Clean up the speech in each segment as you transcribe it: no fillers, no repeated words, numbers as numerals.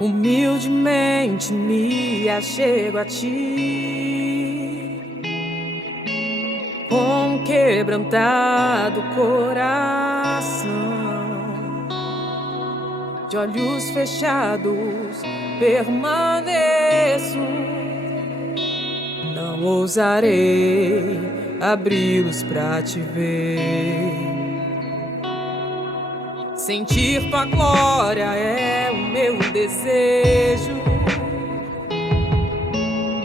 Humildemente me achego a ti, com um quebrantado coração, de olhos fechados permaneço. Não ousarei abri-los pra te ver. Sentir tua glória é o meu desejo,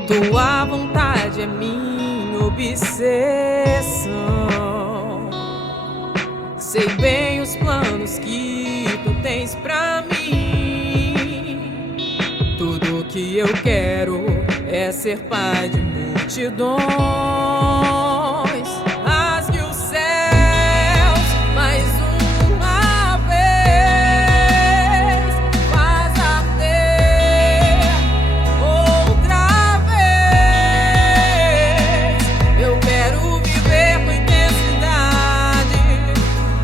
tua vontade é minha obsessão. Sei bem os planos que tu tens pra mim. Tudo que eu quero é ser pai de multidões. Rasgue os céus mais uma vez, faz arder outra vez. Eu quero viver com intensidade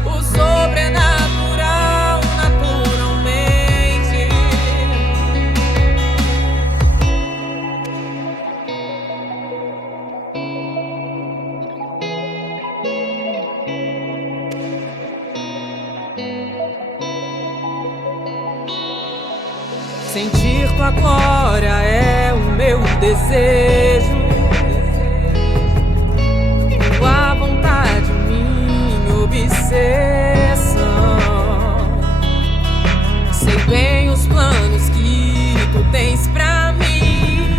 o sobrenatural naturalmente. Sentir tua glória é o meu desejo, tua vontade minha obsessão. Sei bem os planos que tu tens pra mim.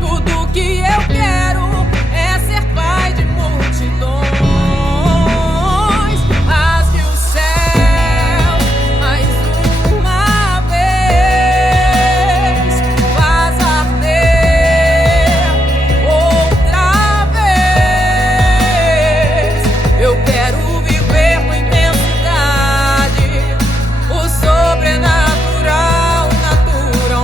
Tudo que eu quero é ser pai de multidões. Rasgue o céu mais uma vez, faz arder outra vez. Eu quero viver com intensidade o sobrenatural naturalmente.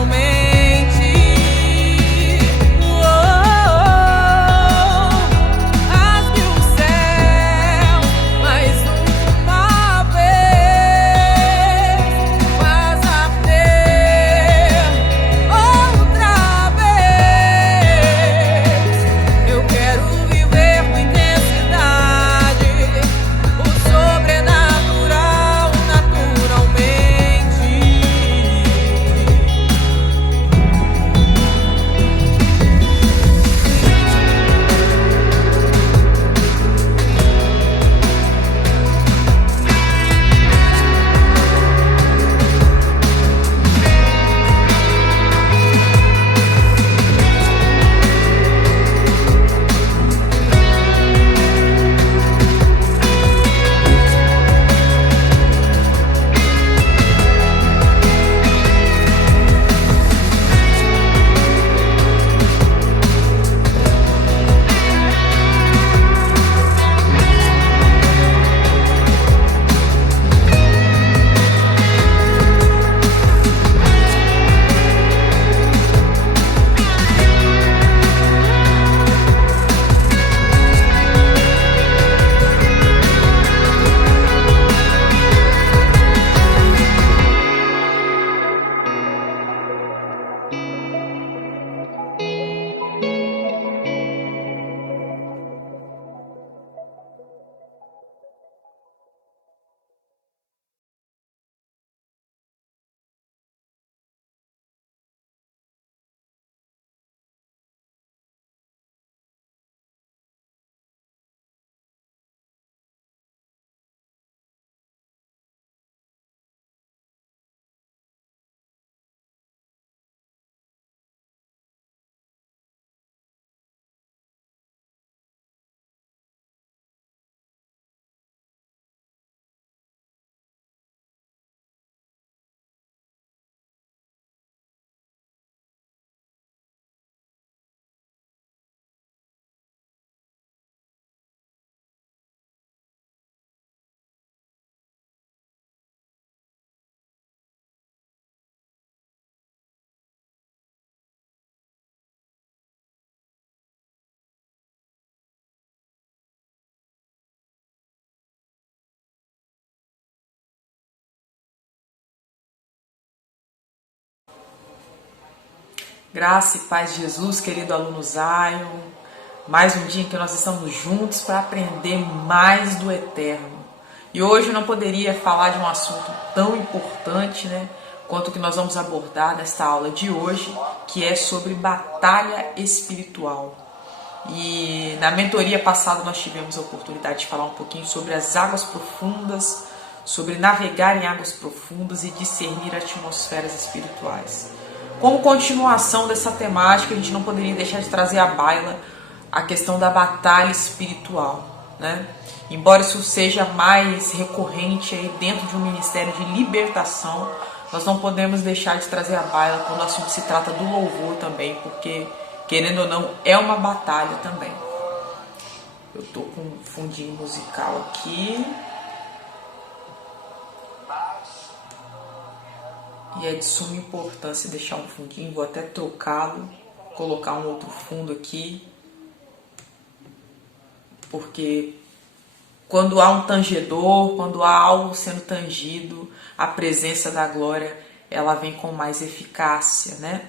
Graça e paz de Jesus, querido aluno Zion. Mais um dia em que nós estamos juntos para aprender mais do Eterno. E hoje eu não poderia falar de um assunto tão importante, quanto o que nós vamos abordar nesta aula de hoje, que é sobre batalha espiritual. E na mentoria passada nós tivemos a oportunidade de falar um pouquinho sobre as águas profundas, sobre navegar em águas profundas e discernir atmosferas espirituais. Como continuação dessa temática, a gente não poderia deixar de trazer à baila a questão da batalha espiritual, Embora isso seja mais recorrente aí dentro de um ministério de libertação, nós não podemos deixar de trazer à baila quando o assunto se trata do louvor também, porque, querendo ou não, é uma batalha também. Eu tô com um fundinho musical aqui. E é de suma importância deixar um fundinho, vou até trocá-lo, colocar um outro fundo aqui, porque quando há um tangedor, quando há algo sendo tangido, a presença da glória, ela vem com mais eficácia,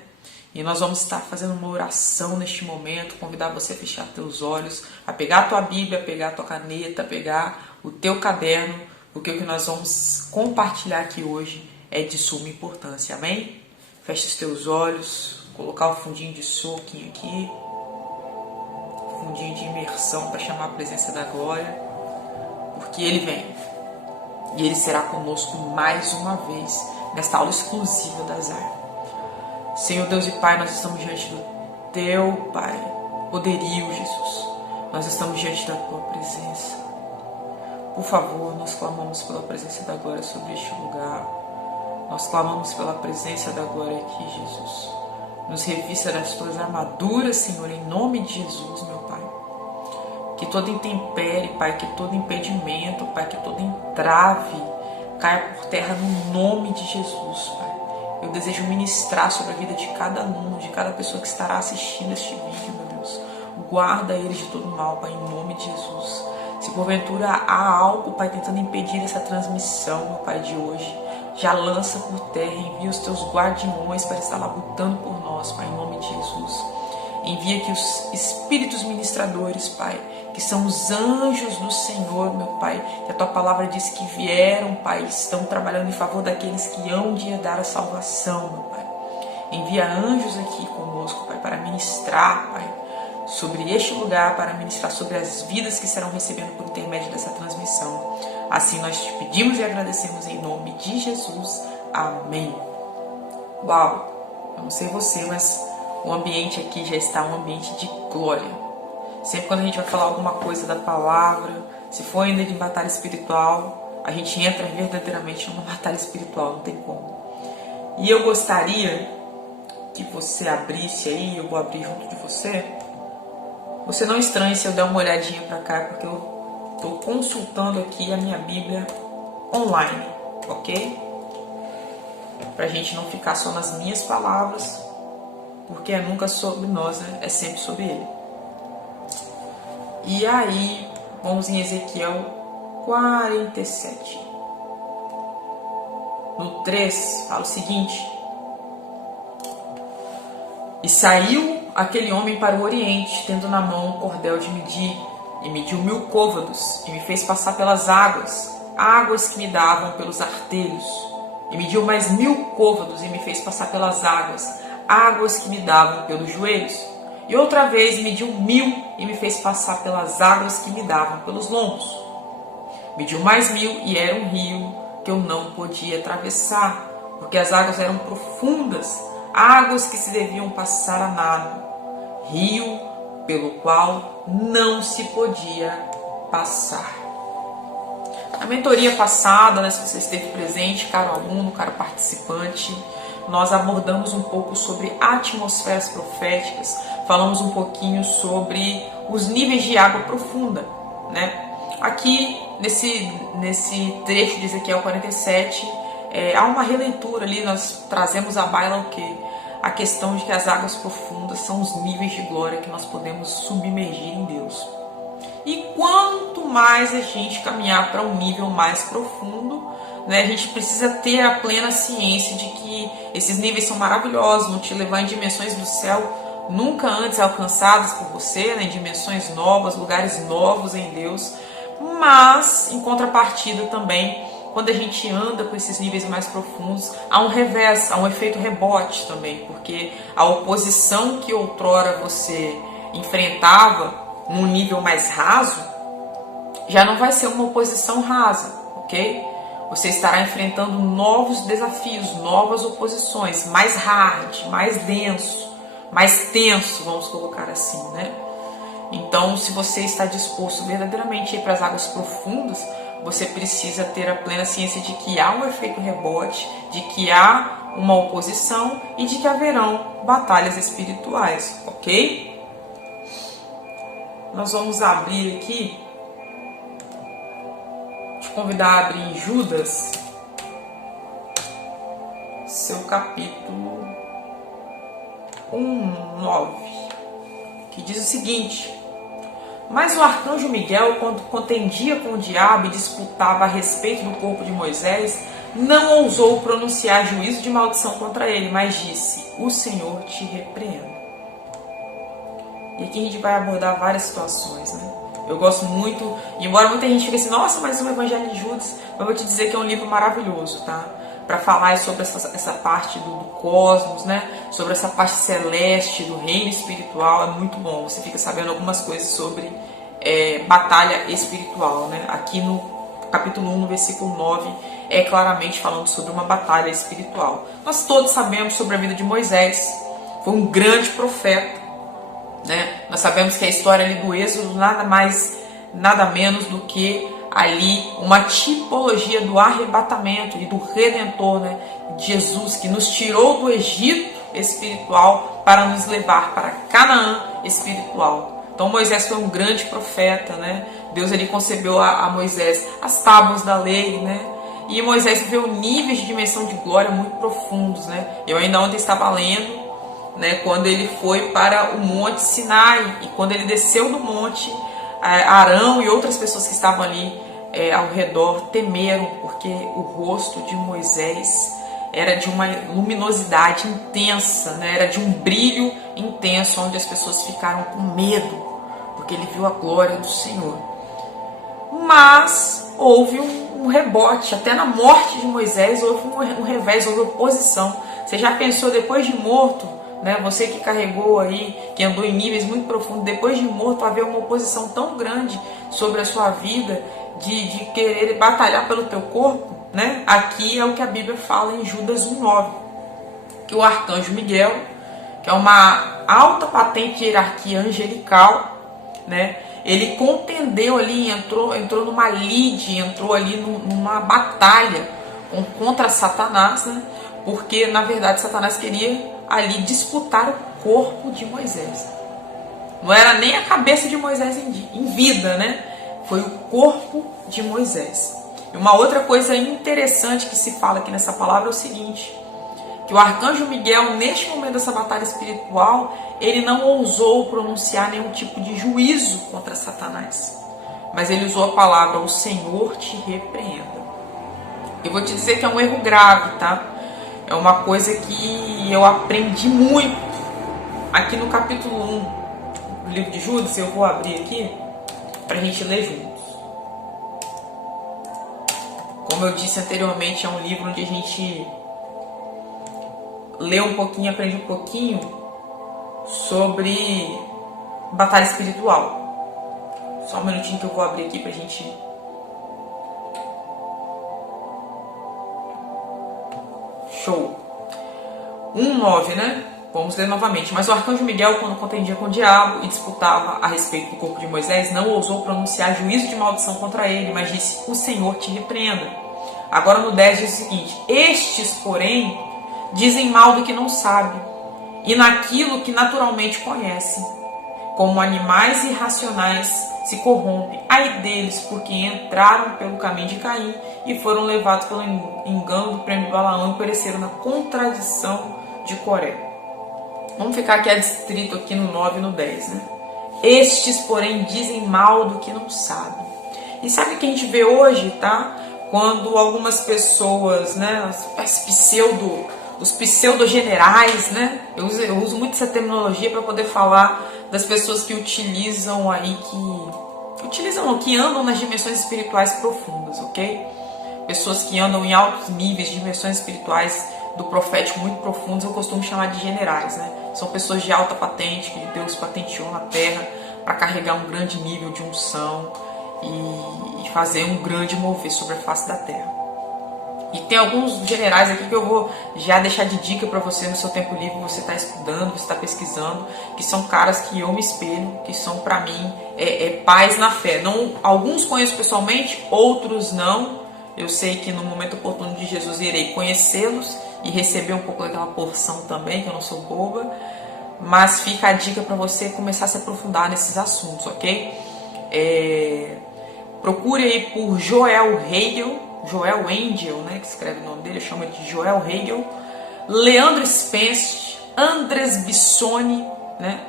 E nós vamos estar fazendo uma oração neste momento, convidar você a fechar teus olhos, a pegar a tua Bíblia, a pegar a tua caneta, a pegar o teu caderno, porque o que nós vamos compartilhar aqui hoje é de suma importância, amém? Feche os teus olhos, colocar o fundinho de soaking aqui, fundinho de imersão para chamar a presença da glória, porque Ele vem e Ele será conosco mais uma vez nesta aula exclusiva das áreas. Senhor Deus e Pai, nós estamos diante do Teu, Pai, poderio, Jesus. Nós estamos diante da Tua presença. Por favor, nós clamamos pela presença da glória sobre este lugar. Nós clamamos pela presença da glória aqui, Jesus. Nos revista das Tuas armaduras, Senhor, em nome de Jesus, meu Pai. Que toda intempérie, Pai, que todo impedimento, Pai, que toda entrave caia por terra no nome de Jesus, Pai. Eu desejo ministrar sobre a vida de cada aluno, de cada pessoa que estará assistindo este vídeo, meu Deus. Guarda eles de todo mal, Pai, em nome de Jesus. Se porventura há algo, Pai, tentando impedir essa transmissão, meu Pai, de hoje, já lança por terra, envia os teus guardiões para estar lá lutando por nós, Pai, em nome de Jesus. Envia aqui os espíritos ministradores, Pai, que são os anjos do Senhor, meu Pai, que a Tua palavra diz que vieram, Pai, estão trabalhando em favor daqueles que hão de herdar a salvação, meu Pai. Envia anjos aqui conosco, Pai, para ministrar, Pai, sobre este lugar, para ministrar sobre as vidas que serão recebendo por intermédio dessa transmissão. Assim nós te pedimos e agradecemos em nome de Jesus. Amém. Uau! Eu não sei você, mas o ambiente aqui já está um ambiente de glória. Sempre quando a gente vai falar alguma coisa da palavra, se for ainda de batalha espiritual, a gente entra verdadeiramente numa batalha espiritual, não tem como. E eu gostaria que você abrisse aí, eu vou abrir junto de você. Você não estranhe se eu der uma olhadinha para cá, porque eu estou consultando aqui a minha Bíblia online, ok? Para a gente não ficar só nas minhas palavras, porque é nunca sobre nós, é sempre sobre Ele. E aí, vamos em Ezequiel 47. No 3, fala o seguinte: E saiu aquele homem para o oriente, tendo na mão um cordel de medir, e mediu 1000 côvados, e me fez passar pelas águas, águas que me davam pelos artelhos. E mediu mais 1000 côvados, e me fez passar pelas águas, águas que me davam pelos joelhos. E outra vez mediu 1000, e me fez passar pelas águas que me davam pelos lombos. Mediu mais 1000, e era um rio que eu não podia atravessar, porque as águas eram profundas, águas que se deviam passar a nado, rio pelo qual não se podia passar. Na mentoria passada, se você esteve presente, caro aluno, caro participante, nós abordamos um pouco sobre atmosferas proféticas, falamos um pouquinho sobre os níveis de água profunda, Aqui, nesse trecho de Ezequiel 47, há uma releitura ali, nós trazemos à baila o quê? A questão de que as águas profundas são os níveis de glória que nós podemos submergir em Deus. E quanto mais a gente caminhar para um nível mais profundo, né, a gente precisa ter a plena ciência de que esses níveis são maravilhosos, vão te levar em dimensões do céu nunca antes alcançadas por você, né, em dimensões novas, lugares novos em Deus. Mas, em contrapartida também, quando a gente anda com esses níveis mais profundos, há um revés, há um efeito rebote também, porque a oposição que outrora você enfrentava num nível mais raso, já não vai ser uma oposição rasa, ok? Você estará enfrentando novos desafios, novas oposições, mais hard, mais denso, mais tenso, vamos colocar assim, né? Então, se você está disposto verdadeiramente a ir para as águas profundas, você precisa ter a plena ciência de que há um efeito rebote, de que há uma oposição e de que haverão batalhas espirituais, ok? Nós vamos abrir aqui, te convidar a abrir em Judas, seu capítulo 1:9, que diz o seguinte: mas o arcanjo Miguel, quando contendia com o diabo e disputava a respeito do corpo de Moisés, não ousou pronunciar juízo de maldição contra ele, mas disse: o Senhor te repreenda. E aqui a gente vai abordar várias situações, né? Eu gosto muito, embora muita gente fique assim, nossa, mas o Evangelho de Judas, eu vou te dizer que é um livro maravilhoso, tá? Para falar sobre essa parte do cosmos, né? Sobre essa parte celeste, do reino espiritual, é muito bom. Você fica sabendo algumas coisas sobre batalha espiritual, né? Aqui no capítulo 1, no versículo 9, é claramente falando sobre uma batalha espiritual. Nós todos sabemos sobre a vida de Moisés, foi um grande profeta, né? Nós sabemos que a história ali do Êxodo nada mais, nada menos do que ali uma tipologia do arrebatamento e do Redentor, né? Jesus, que nos tirou do Egito espiritual para nos levar para Canaã espiritual. Então Moisés foi um grande profeta, né? Deus ele concebeu a Moisés as tábuas da lei, né? E Moisés viveu níveis de dimensão de glória muito profundos, né? Eu ainda ontem estava lendo, né, quando ele foi para o Monte Sinai, e quando ele desceu do monte, Arão e outras pessoas que estavam ali ao redor temeram, porque o rosto de Moisés era de uma luminosidade intensa, né, era de um brilho intenso, onde as pessoas ficaram com medo, porque ele viu a glória do Senhor. Mas houve um rebote, até na morte de Moisés houve um revés, houve oposição. Você já pensou, depois de morto, né, você que carregou aí, que andou em níveis muito profundos, depois de morto haver uma oposição tão grande sobre a sua vida, de querer batalhar pelo teu corpo, né? Aqui é o que a Bíblia fala em Judas 1:9, que o arcanjo Miguel, que é uma alta patente de hierarquia angelical, né? Ele contendeu ali, entrou numa lide, entrou ali numa batalha contra Satanás, né? Porque na verdade Satanás queria ali disputar o corpo de Moisés. Não era nem a cabeça de Moisés em vida, né? Foi o corpo de Moisés. E uma outra coisa interessante que se fala aqui nessa palavra é o seguinte, que o arcanjo Miguel, neste momento dessa batalha espiritual, ele não ousou pronunciar nenhum tipo de juízo contra Satanás, mas ele usou a palavra: o Senhor te repreenda. Eu vou te dizer que é um erro grave, tá? É uma coisa que eu aprendi muito aqui no capítulo 1 do livro de Judas. Eu vou abrir aqui para a gente ler juntos. Como eu disse anteriormente, é um livro onde a gente lê um pouquinho, aprende um pouquinho sobre batalha espiritual. Só um minutinho que eu vou abrir aqui para a gente... Show. 1:9, né? Vamos ler novamente. Mas o arcanjo Miguel, quando contendia com o diabo e disputava a respeito do corpo de Moisés, não ousou pronunciar juízo de maldição contra ele, mas disse: o Senhor te repreenda. Agora no 10 diz o seguinte: estes, porém, dizem mal do que não sabem, e naquilo que naturalmente conhecem. Como animais irracionais se corrompem, ai deles, porque entraram pelo caminho de Caim e foram levados pelo engano do prêmio de Balaão e pereceram na contradição de Coré. Vamos ficar aqui adstrito aqui no 9 e no 10, né? Estes, porém, dizem mal do que não sabem. E sabe o que a gente vê hoje, tá? Quando algumas pessoas, né, os pseudo-generais, né? Eu uso muito essa terminologia para poder falar das pessoas que utilizam aí, que andam nas dimensões espirituais profundas, ok? Pessoas que andam em altos níveis de dimensões espirituais do profético muito profundos, eu costumo chamar de generais, né? São pessoas de alta patente, que Deus patenteou na terra para carregar um grande nível de unção e fazer um grande mover sobre a face da terra. E tem alguns generais aqui que eu vou já deixar de dica para você no seu tempo livre, você está estudando, você está pesquisando, que são caras que eu me espelho, que são para mim pais na fé. Não, alguns conheço pessoalmente, outros não. Eu sei que no momento oportuno de Jesus irei conhecê-los e receber um pouco daquela porção também, que eu não sou boba. Mas fica a dica para você começar a se aprofundar nesses assuntos, ok? Procure aí por Joel Angel, né, que escreve o nome dele, eu chamo ele de Joel Hegel, Leandro Spence, Andres Bissoni, né?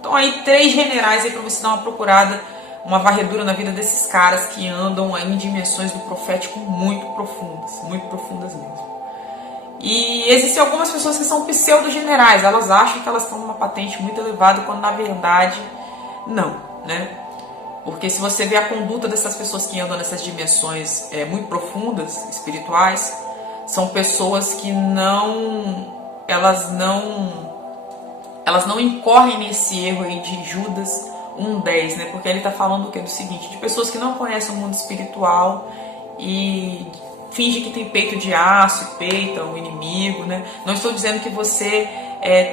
Então aí 3 generais aí para você dar uma procurada, uma varredura na vida desses caras que andam em dimensões do profético muito profundas mesmo. E existem algumas pessoas que são pseudo-generais, elas acham que elas estão numa patente muito elevada, quando na verdade não, né? Porque se você vê a conduta dessas pessoas que andam nessas dimensões muito profundas, espirituais, são pessoas que elas não incorrem nesse erro aí de Judas 1:10, né? Porque ele está falando do seguinte, de pessoas que não conhecem o mundo espiritual e finge que tem peito de aço e peita o inimigo, né? Não estou dizendo que você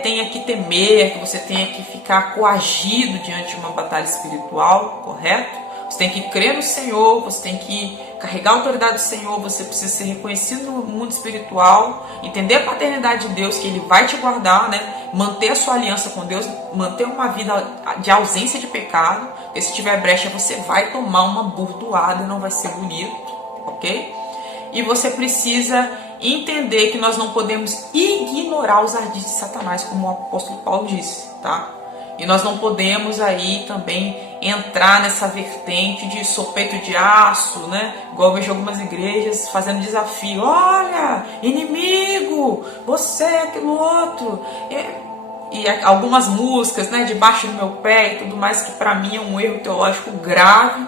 tenha que temer, que você tenha que ficar coagido diante de uma batalha espiritual, correto? Você tem que crer no Senhor, você tem que carregar a autoridade do Senhor, você precisa ser reconhecido no mundo espiritual, entender a paternidade de Deus, que Ele vai te guardar, né? Manter a sua aliança com Deus, manter uma vida de ausência de pecado, porque se tiver brecha você vai tomar uma burdoada e não vai ser bonito, ok? E você precisa entender que nós não podemos ignorar os ardis de Satanás, como o apóstolo Paulo disse, tá? E nós não podemos aí também entrar nessa vertente de sopeito de aço, né? Igual eu vejo algumas igrejas fazendo desafio. Olha, inimigo, você, aquilo outro. E algumas músicas, né? Debaixo do meu pé e tudo mais, que para mim é um erro teológico grave.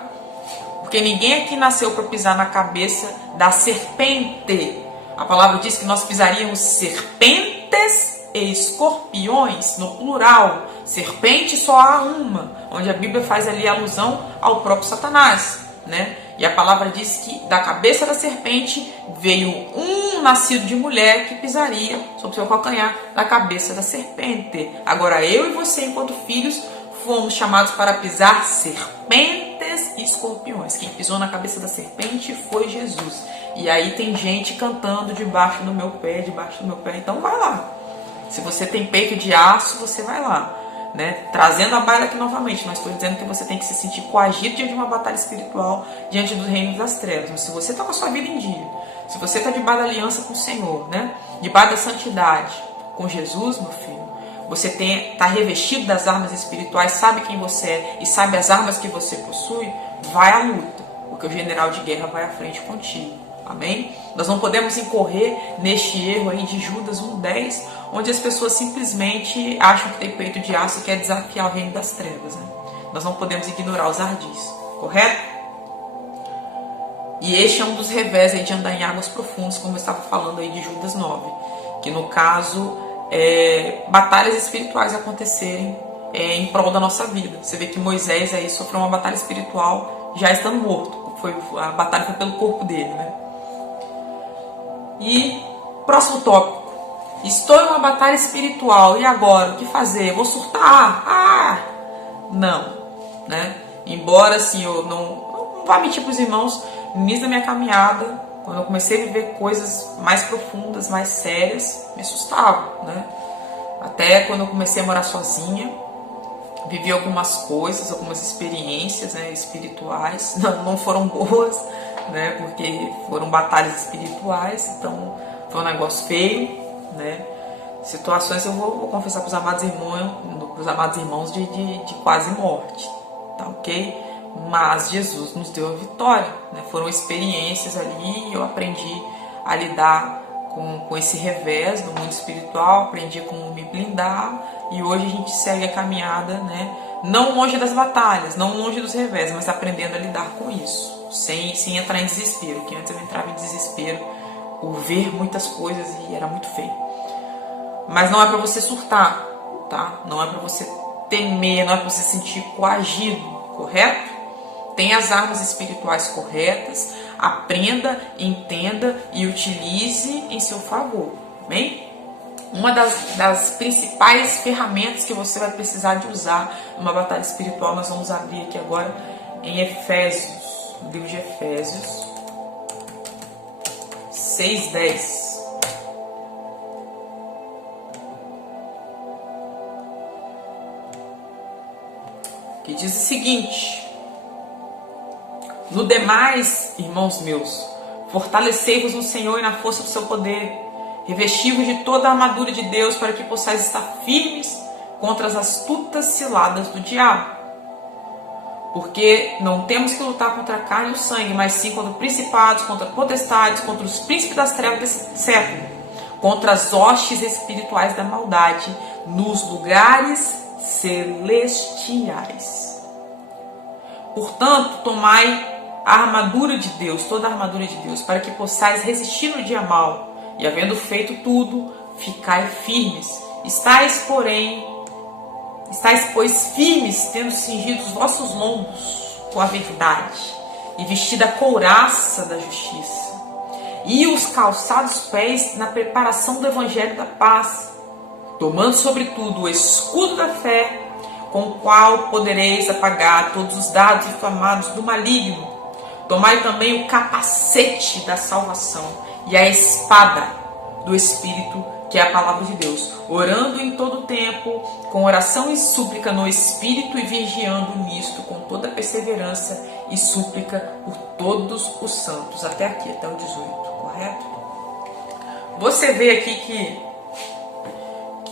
Porque ninguém aqui nasceu para pisar na cabeça da serpente. A palavra diz que nós pisaríamos serpentes e escorpiões, no plural. Serpente só há uma, onde a Bíblia faz ali alusão ao próprio Satanás, né? E a palavra diz que da cabeça da serpente veio um nascido de mulher que pisaria sobre o seu calcanhar da cabeça da serpente. Agora eu e você, enquanto filhos, fomos chamados para pisar serpentes e escorpiões. Quem pisou na cabeça da serpente foi Jesus. E aí tem gente cantando debaixo do meu pé, então vai lá. Se você tem peito de aço, você vai lá, né? Trazendo a baila aqui novamente, não estou dizendo que você tem que se sentir coagido diante de uma batalha espiritual, diante dos reinos das trevas. Mas se você está com a sua vida em dia, se você está debaixo da aliança com o Senhor, né? Debaixo da santidade com Jesus, meu filho, você está revestido das armas espirituais, sabe quem você é e sabe as armas que você possui, vai à luta, porque o general de guerra vai à frente contigo. Amém? Nós não podemos incorrer neste erro aí de Judas 1:10, onde as pessoas simplesmente acham que tem peito de aço e quer desafiar o reino das trevas, né? Nós não podemos ignorar os ardis, correto? E este é um dos revés aí de andar em águas profundas, como eu estava falando aí de Judas 9, que no caso batalhas espirituais acontecerem em prol da nossa vida. Você vê que Moisés aí sofreu uma batalha espiritual já estando morto. A batalha foi pelo corpo dele, né? E próximo tópico. Estou em uma batalha espiritual. E agora? O que fazer? Vou surtar? Não, né? Embora assim eu não vá mentir para os irmãos, no início da minha caminhada, quando eu comecei a viver coisas mais profundas, mais sérias, me assustava, né? Até quando eu comecei a morar sozinha, vivi algumas coisas, algumas experiências, né, espirituais, não foram boas, né, porque foram batalhas espirituais, então foi um negócio feio, né? Situações eu vou confessar para os amados irmãos de quase morte, tá ok? mas Jesus nos deu a vitória, né? Foram experiências ali, eu aprendi a lidar com esse revés do mundo espiritual, aprendi como me blindar, e hoje a gente segue a caminhada, né? Não longe das batalhas, não longe dos revés, mas aprendendo a lidar com isso, sem entrar em desespero, que antes eu entrava em desespero por ver muitas coisas e era muito feio. Mas não é para você surtar, tá? Não é para você temer, não é para você se sentir coagido, correto? Tenha as armas espirituais corretas, aprenda, entenda e utilize em seu favor, bem? Uma das principais ferramentas que você vai precisar de usar numa batalha espiritual, nós vamos abrir aqui agora em Efésios, no livro de Efésios 6:10. Que diz o seguinte: no demais, irmãos meus, fortalecei-vos no Senhor e na força do seu poder, revesti-vos de toda a armadura de Deus, para que possais estar firmes contra as astutas ciladas do diabo. Porque não temos que lutar contra a carne e o sangue, mas sim contra principados, contra potestades, contra os príncipes das trevas desse século, contra as hostes espirituais da maldade nos lugares celestiais. Portanto, tomai a armadura de Deus, toda a armadura de Deus, para que possais resistir no dia mau, e havendo feito tudo, ficai firmes. Estais, pois, firmes, tendo cingido os vossos lombos com a verdade, e vestida a couraça da justiça, e os calçados pés na preparação do evangelho da paz, tomando sobretudo o escudo da fé, com o qual podereis apagar todos os dardos inflamados do maligno. Tomai também o capacete da salvação e a espada do Espírito, que é a palavra de Deus, orando em todo o tempo, com oração e súplica no Espírito, e vigiando nisto com toda perseverança e súplica por todos os santos. Até aqui, até o 18, correto? Você vê aqui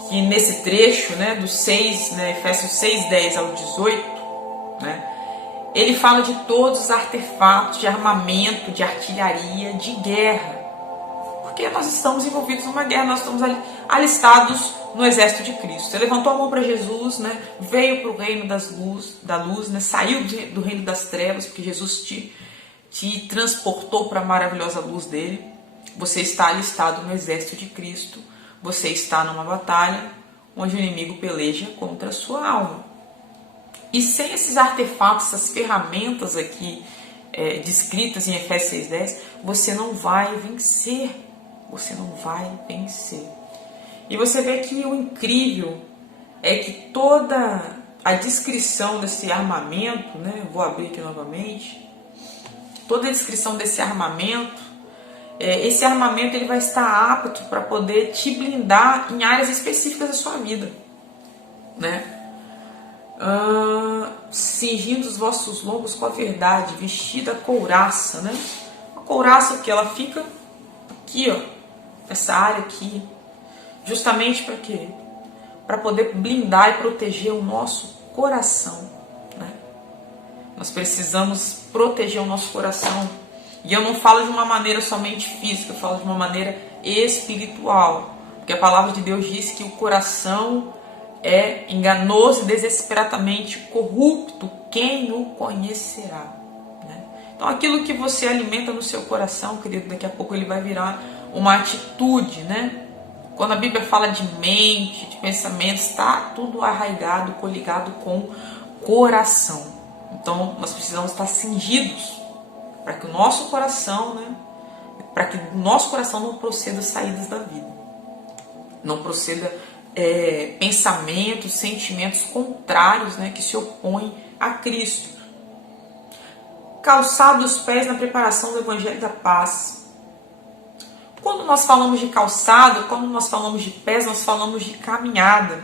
que nesse trecho, né, do 6, né, Efésios 6:10 ao 18, né, ele fala de todos os artefatos de armamento, de artilharia, de guerra. Porque nós estamos envolvidos numa guerra, nós estamos alistados no exército de Cristo. Você levantou a mão para Jesus, né, veio para o reino da luz, né, saiu do reino das trevas, porque Jesus te transportou para a maravilhosa luz dele. Você está alistado no exército de Cristo. Você está numa batalha onde o inimigo peleja contra a sua alma. E sem esses artefatos, essas ferramentas aqui descritas em Efésios 6:10, você não vai vencer. Você não vai vencer. E você vê que o incrível é que toda a descrição desse armamento, né, vou abrir aqui novamente, toda a descrição desse armamento, esse armamento ele vai estar apto para poder te blindar em áreas específicas da sua vida, né? Cingindo os vossos lombos com a verdade, vestida a couraça, né? A couraça que ela fica aqui, ó, essa área aqui, justamente para quê? Para poder blindar e proteger o nosso coração, né? Nós precisamos proteger o nosso coração. E eu não falo de uma maneira somente física, eu falo de uma maneira espiritual. Porque a palavra de Deus diz que o coração é enganoso e desesperadamente corrupto. Quem o conhecerá? Né? Então aquilo que você alimenta no seu coração, querido, daqui a pouco ele vai virar uma atitude, né? Quando a Bíblia fala de mente, de pensamentos, está tudo arraigado, coligado com coração. Então nós precisamos estar cingidos para que o nosso coração, né, para que o nosso coração não proceda saídas da vida, não proceda pensamentos, sentimentos contrários, né, que se opõem a Cristo. Calçado os pés na preparação do Evangelho da Paz. Quando nós falamos de calçado, quando nós falamos de pés, nós falamos de caminhada.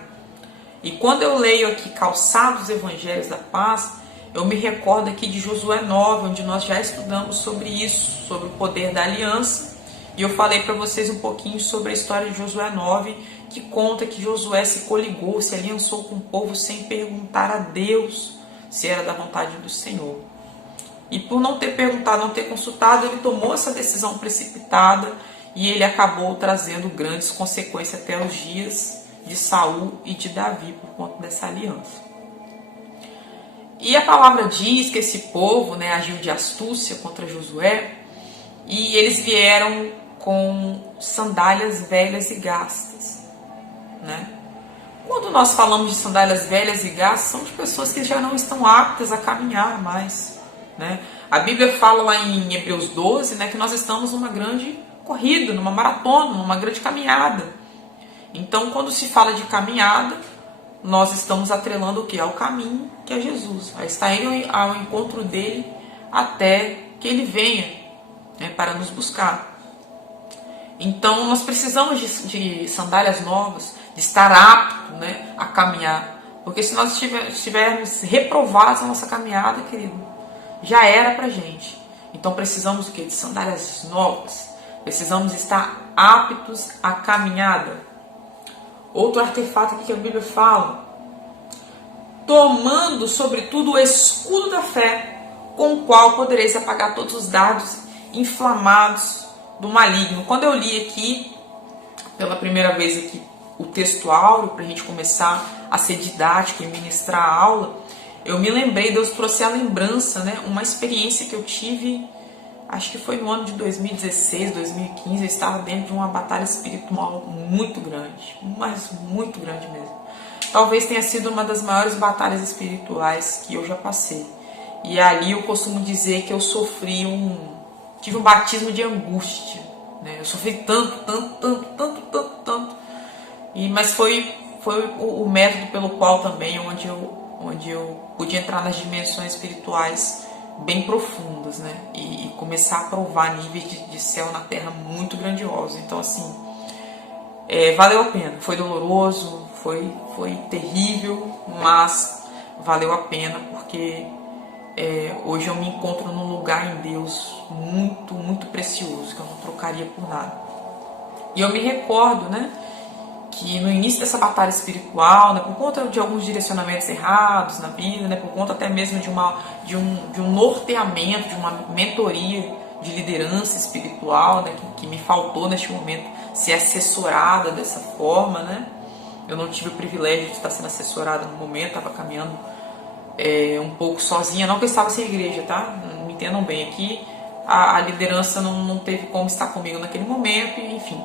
E quando eu leio aqui calçados os Evangelhos da Paz, eu me recordo aqui de Josué 9, onde nós já estudamos sobre isso, sobre o poder da aliança. E eu falei para vocês um pouquinho sobre a história de Josué 9, que conta que Josué se coligou, se aliançou com o povo sem perguntar a Deus, se era da vontade do Senhor. E por não ter perguntado, não ter consultado, ele tomou essa decisão precipitada e ele acabou trazendo grandes consequências até os dias de Saul e de Davi por conta dessa aliança. E a palavra diz que esse povo, né, agiu de astúcia contra Josué e eles vieram com sandálias velhas e gastas, né? Quando nós falamos de sandálias velhas e gastas, são de pessoas que já não estão aptas a caminhar mais, né? A Bíblia fala lá em Hebreus 12, né, que nós estamos numa grande corrida, numa maratona, numa grande caminhada. Então, quando se fala de caminhada, nós estamos atrelando o que? Ao caminho, que é Jesus. A estar indo ao encontro dele até que ele venha, né, para nos buscar. Então, nós precisamos de sandálias novas, de estar apto, né, a caminhar. Porque se nós estivermos reprovados na nossa caminhada, querido, já era pra gente. Então, precisamos o quê? De sandálias novas. Precisamos estar aptos à caminhada. Outro artefato aqui que a Bíblia fala: tomando sobretudo o escudo da fé, com o qual podereis apagar todos os dardos inflamados do maligno. Quando eu li aqui, pela primeira vez aqui, o texto áureo, para a gente começar a ser didático e ministrar a aula, eu me lembrei, Deus trouxe a lembrança, né, uma experiência que eu tive, acho que foi no ano de 2016, 2015, eu estava dentro de uma batalha espiritual muito grande, mas muito grande mesmo. Talvez tenha sido uma das maiores batalhas espirituais que eu já passei. E ali eu costumo dizer que eu tive um batismo de angústia, né? Eu sofri tanto. Mas foi o método pelo qual também, onde eu pude entrar nas dimensões espirituais bem profundas, né? E começar a provar níveis de céu na terra muito grandiosos. Então, assim, valeu a pena. Foi doloroso, foi terrível, mas valeu a pena, porque hoje eu me encontro num lugar em Deus muito, muito precioso, que eu não trocaria por nada. E eu me recordo, né, que no início dessa batalha espiritual, né, por conta de alguns direcionamentos errados na vida, né, por conta até mesmo de um norteamento, de uma mentoria de liderança espiritual, né, que me faltou neste momento ser assessorada dessa forma, né? Eu não tive o privilégio de estar sendo assessorada no momento, estava caminhando um pouco sozinha, não que eu estava sem igreja, tá? Não me entendam bem aqui, a liderança não teve como estar comigo naquele momento, enfim.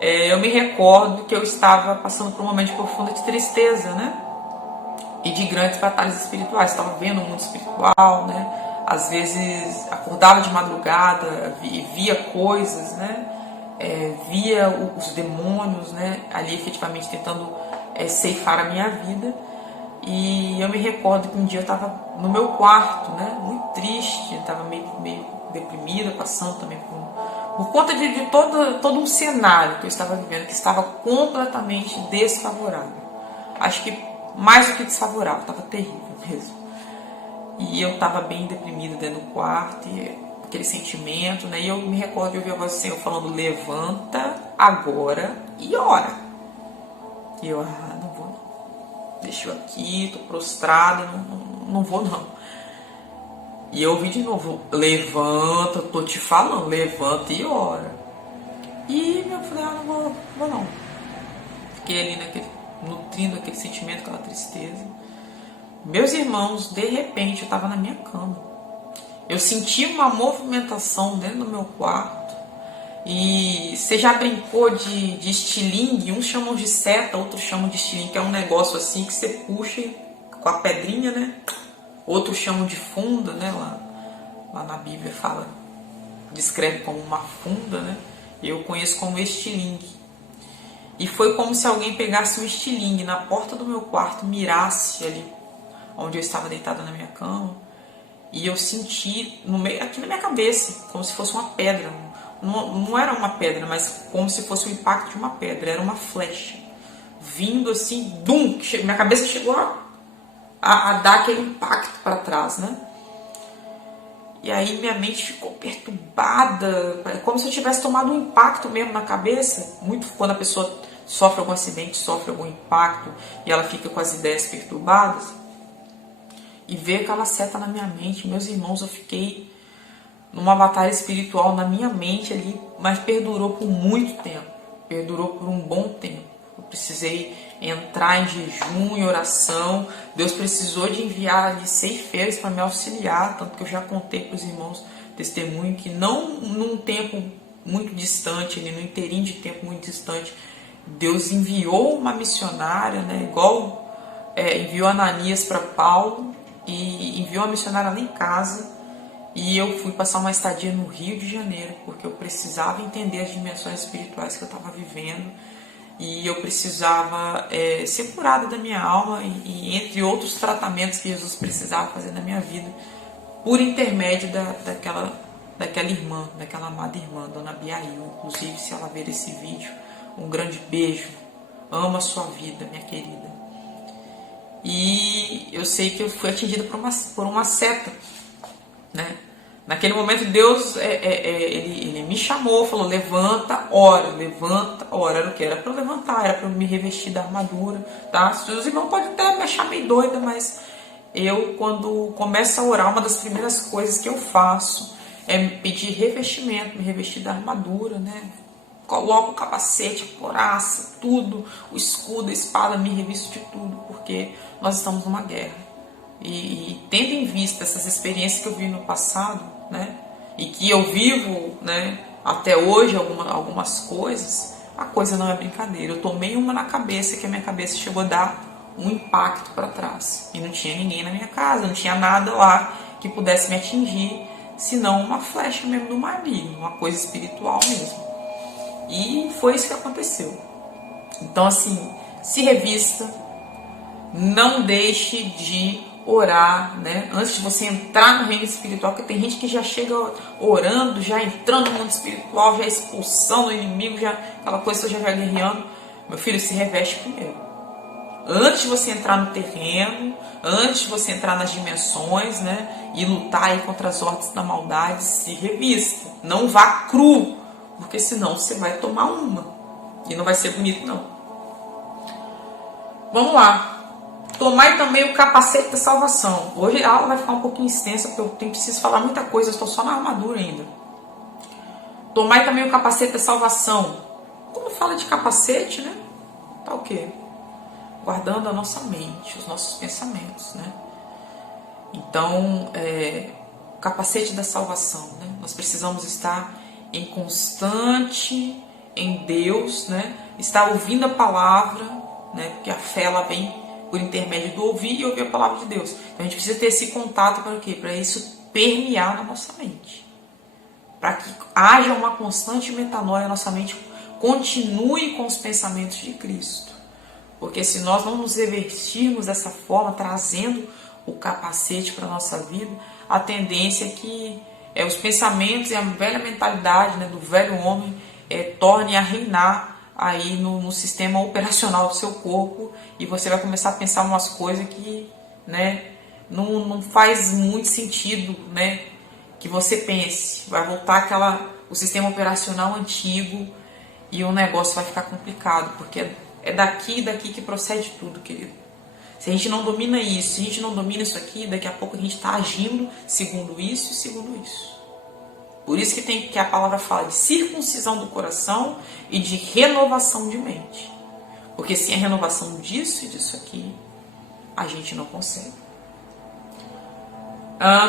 Eu me recordo que eu estava passando por um momento de profunda tristeza, né? E de grandes batalhas espirituais. Estava vendo o mundo espiritual, né? Às vezes acordava de madrugada, via coisas, né? Via os demônios, né? Ali efetivamente tentando ceifar a minha vida. E eu me recordo que um dia eu estava no meu quarto, né? Muito triste, estava meio deprimida, passando também por conta de todo um cenário que eu estava vivendo, que estava completamente desfavorável. Acho que mais do que desfavorável, estava terrível mesmo. E eu estava bem deprimida dentro do quarto, e aquele sentimento, né? E eu me recordo de ouvir a voz do Senhor falando: levanta agora e ora. E eu, não vou não. Deixa eu aqui, tô prostrada, não vou não. E eu ouvi de novo: levanta, tô te falando, levanta e ora. E eu falei: não vou não. Fiquei ali nutrindo aquele sentimento, aquela tristeza. Meus irmãos, de repente eu estava na minha cama. Eu senti uma movimentação dentro do meu quarto. E você já brincou de estilingue? Uns chamam de seta, outros chamam de estilingue, que é um negócio assim que você puxa com a pedrinha, né? Outros chamam de funda, né? Lá na Bíblia descreve como uma funda, né? Eu conheço como estilingue. E foi como se alguém pegasse um estilingue na porta do meu quarto, mirasse ali onde eu estava deitada na minha cama, e eu senti aqui na minha cabeça, como se fosse uma pedra. Não era uma pedra, mas como se fosse o impacto de uma pedra. Era uma flecha vindo assim, dum, minha cabeça chegou a dar aquele impacto para trás, né? E aí minha mente ficou perturbada, como se eu tivesse tomado um impacto mesmo na cabeça. Muito quando a pessoa sofre algum acidente, sofre algum impacto e ela fica com as ideias perturbadas. e veio aquela seta na minha mente. Meus irmãos, eu fiquei numa batalha espiritual na minha mente ali, mas perdurou por muito tempo, perdurou por um bom tempo. Eu precisei entrar em jejum e oração. Deus precisou de enviar ali ceifeiros para me auxiliar, tanto que eu já contei para os irmãos testemunho que não num tempo muito distante, no inteirinho de tempo muito distante, Deus enviou uma missionária, né, igual enviou Ananias para Paulo, e enviou uma missionária lá em casa, e eu fui passar uma estadia no Rio de Janeiro, porque eu precisava entender as dimensões espirituais que eu estava vivendo, e eu precisava ser curada da minha alma, e entre outros tratamentos que Jesus precisava fazer na minha vida, por intermédio daquela irmã, daquela amada irmã, Dona Biail. Inclusive, se ela ver esse vídeo, um grande beijo, amo a sua vida, minha querida. E eu sei que eu fui atingida por uma seta, né? Naquele momento Deus ele me chamou, falou: levanta, ora, era o que? Era para eu levantar, era para eu me revestir da armadura, tá? Os irmãos podem até me achar meio doida, mas eu, quando começo a orar, uma das primeiras coisas que eu faço é pedir revestimento, me revestir da armadura, né? Coloco o capacete, a couraça, tudo, o escudo, a espada, me revisto de tudo, porque nós estamos numa guerra. E tendo em vista essas experiências que eu vi no passado, né, e que eu vivo, né, até hoje algumas coisas, a coisa não é brincadeira. Eu tomei uma na cabeça, que a minha cabeça chegou a dar um impacto para trás. E não tinha ninguém na minha casa, não tinha nada lá que pudesse me atingir, senão uma flecha mesmo do maligno, uma coisa espiritual mesmo. E foi isso que aconteceu. Então, assim, se revista, não deixe de orar, né? Antes de você entrar no reino espiritual, porque tem gente que já chega orando, já entrando no mundo espiritual, já expulsando o inimigo, já aquela coisa já guerreando. Meu filho, se reveste primeiro. Antes de você entrar no terreno, antes de você entrar nas dimensões, né? E lutar aí contra as ordens da maldade, se revista. Não vá cru, porque senão você vai tomar uma. E não vai ser bonito, não. Vamos lá. Tomai também o capacete da salvação. Hoje a aula vai ficar um pouquinho extensa, porque eu preciso falar muita coisa, eu estou só na armadura ainda. Tomai também o capacete da salvação. Quando fala de capacete, né? Tá o quê? Guardando a nossa mente, os nossos pensamentos, né? Então, o capacete da salvação, né? Nós precisamos estar em constante em Deus, né? Estar ouvindo a palavra, né? Porque a fé ela vem por intermédio do ouvir e ouvir a palavra de Deus. Então a gente precisa ter esse contato para o quê? Para isso permear na nossa mente. Para que haja uma constante metanoia, a nossa mente continue com os pensamentos de Cristo. Porque se nós não nos revestirmos dessa forma, trazendo o capacete para a nossa vida, a tendência é que os pensamentos e a velha mentalidade, né, do velho homem torne a reinar aí no sistema operacional do seu corpo, e você vai começar a pensar umas coisas que, né, não faz muito sentido, né, que você pense. Vai voltar o sistema operacional antigo e o negócio vai ficar complicado, porque é daqui que procede tudo, querido. Se a gente não domina isso, se a gente não domina isso aqui, daqui a pouco a gente está agindo segundo isso e segundo isso. Por isso que a palavra fala de circuncisão do coração e de renovação de mente. Porque sem a renovação disso e disso aqui, a gente não consegue.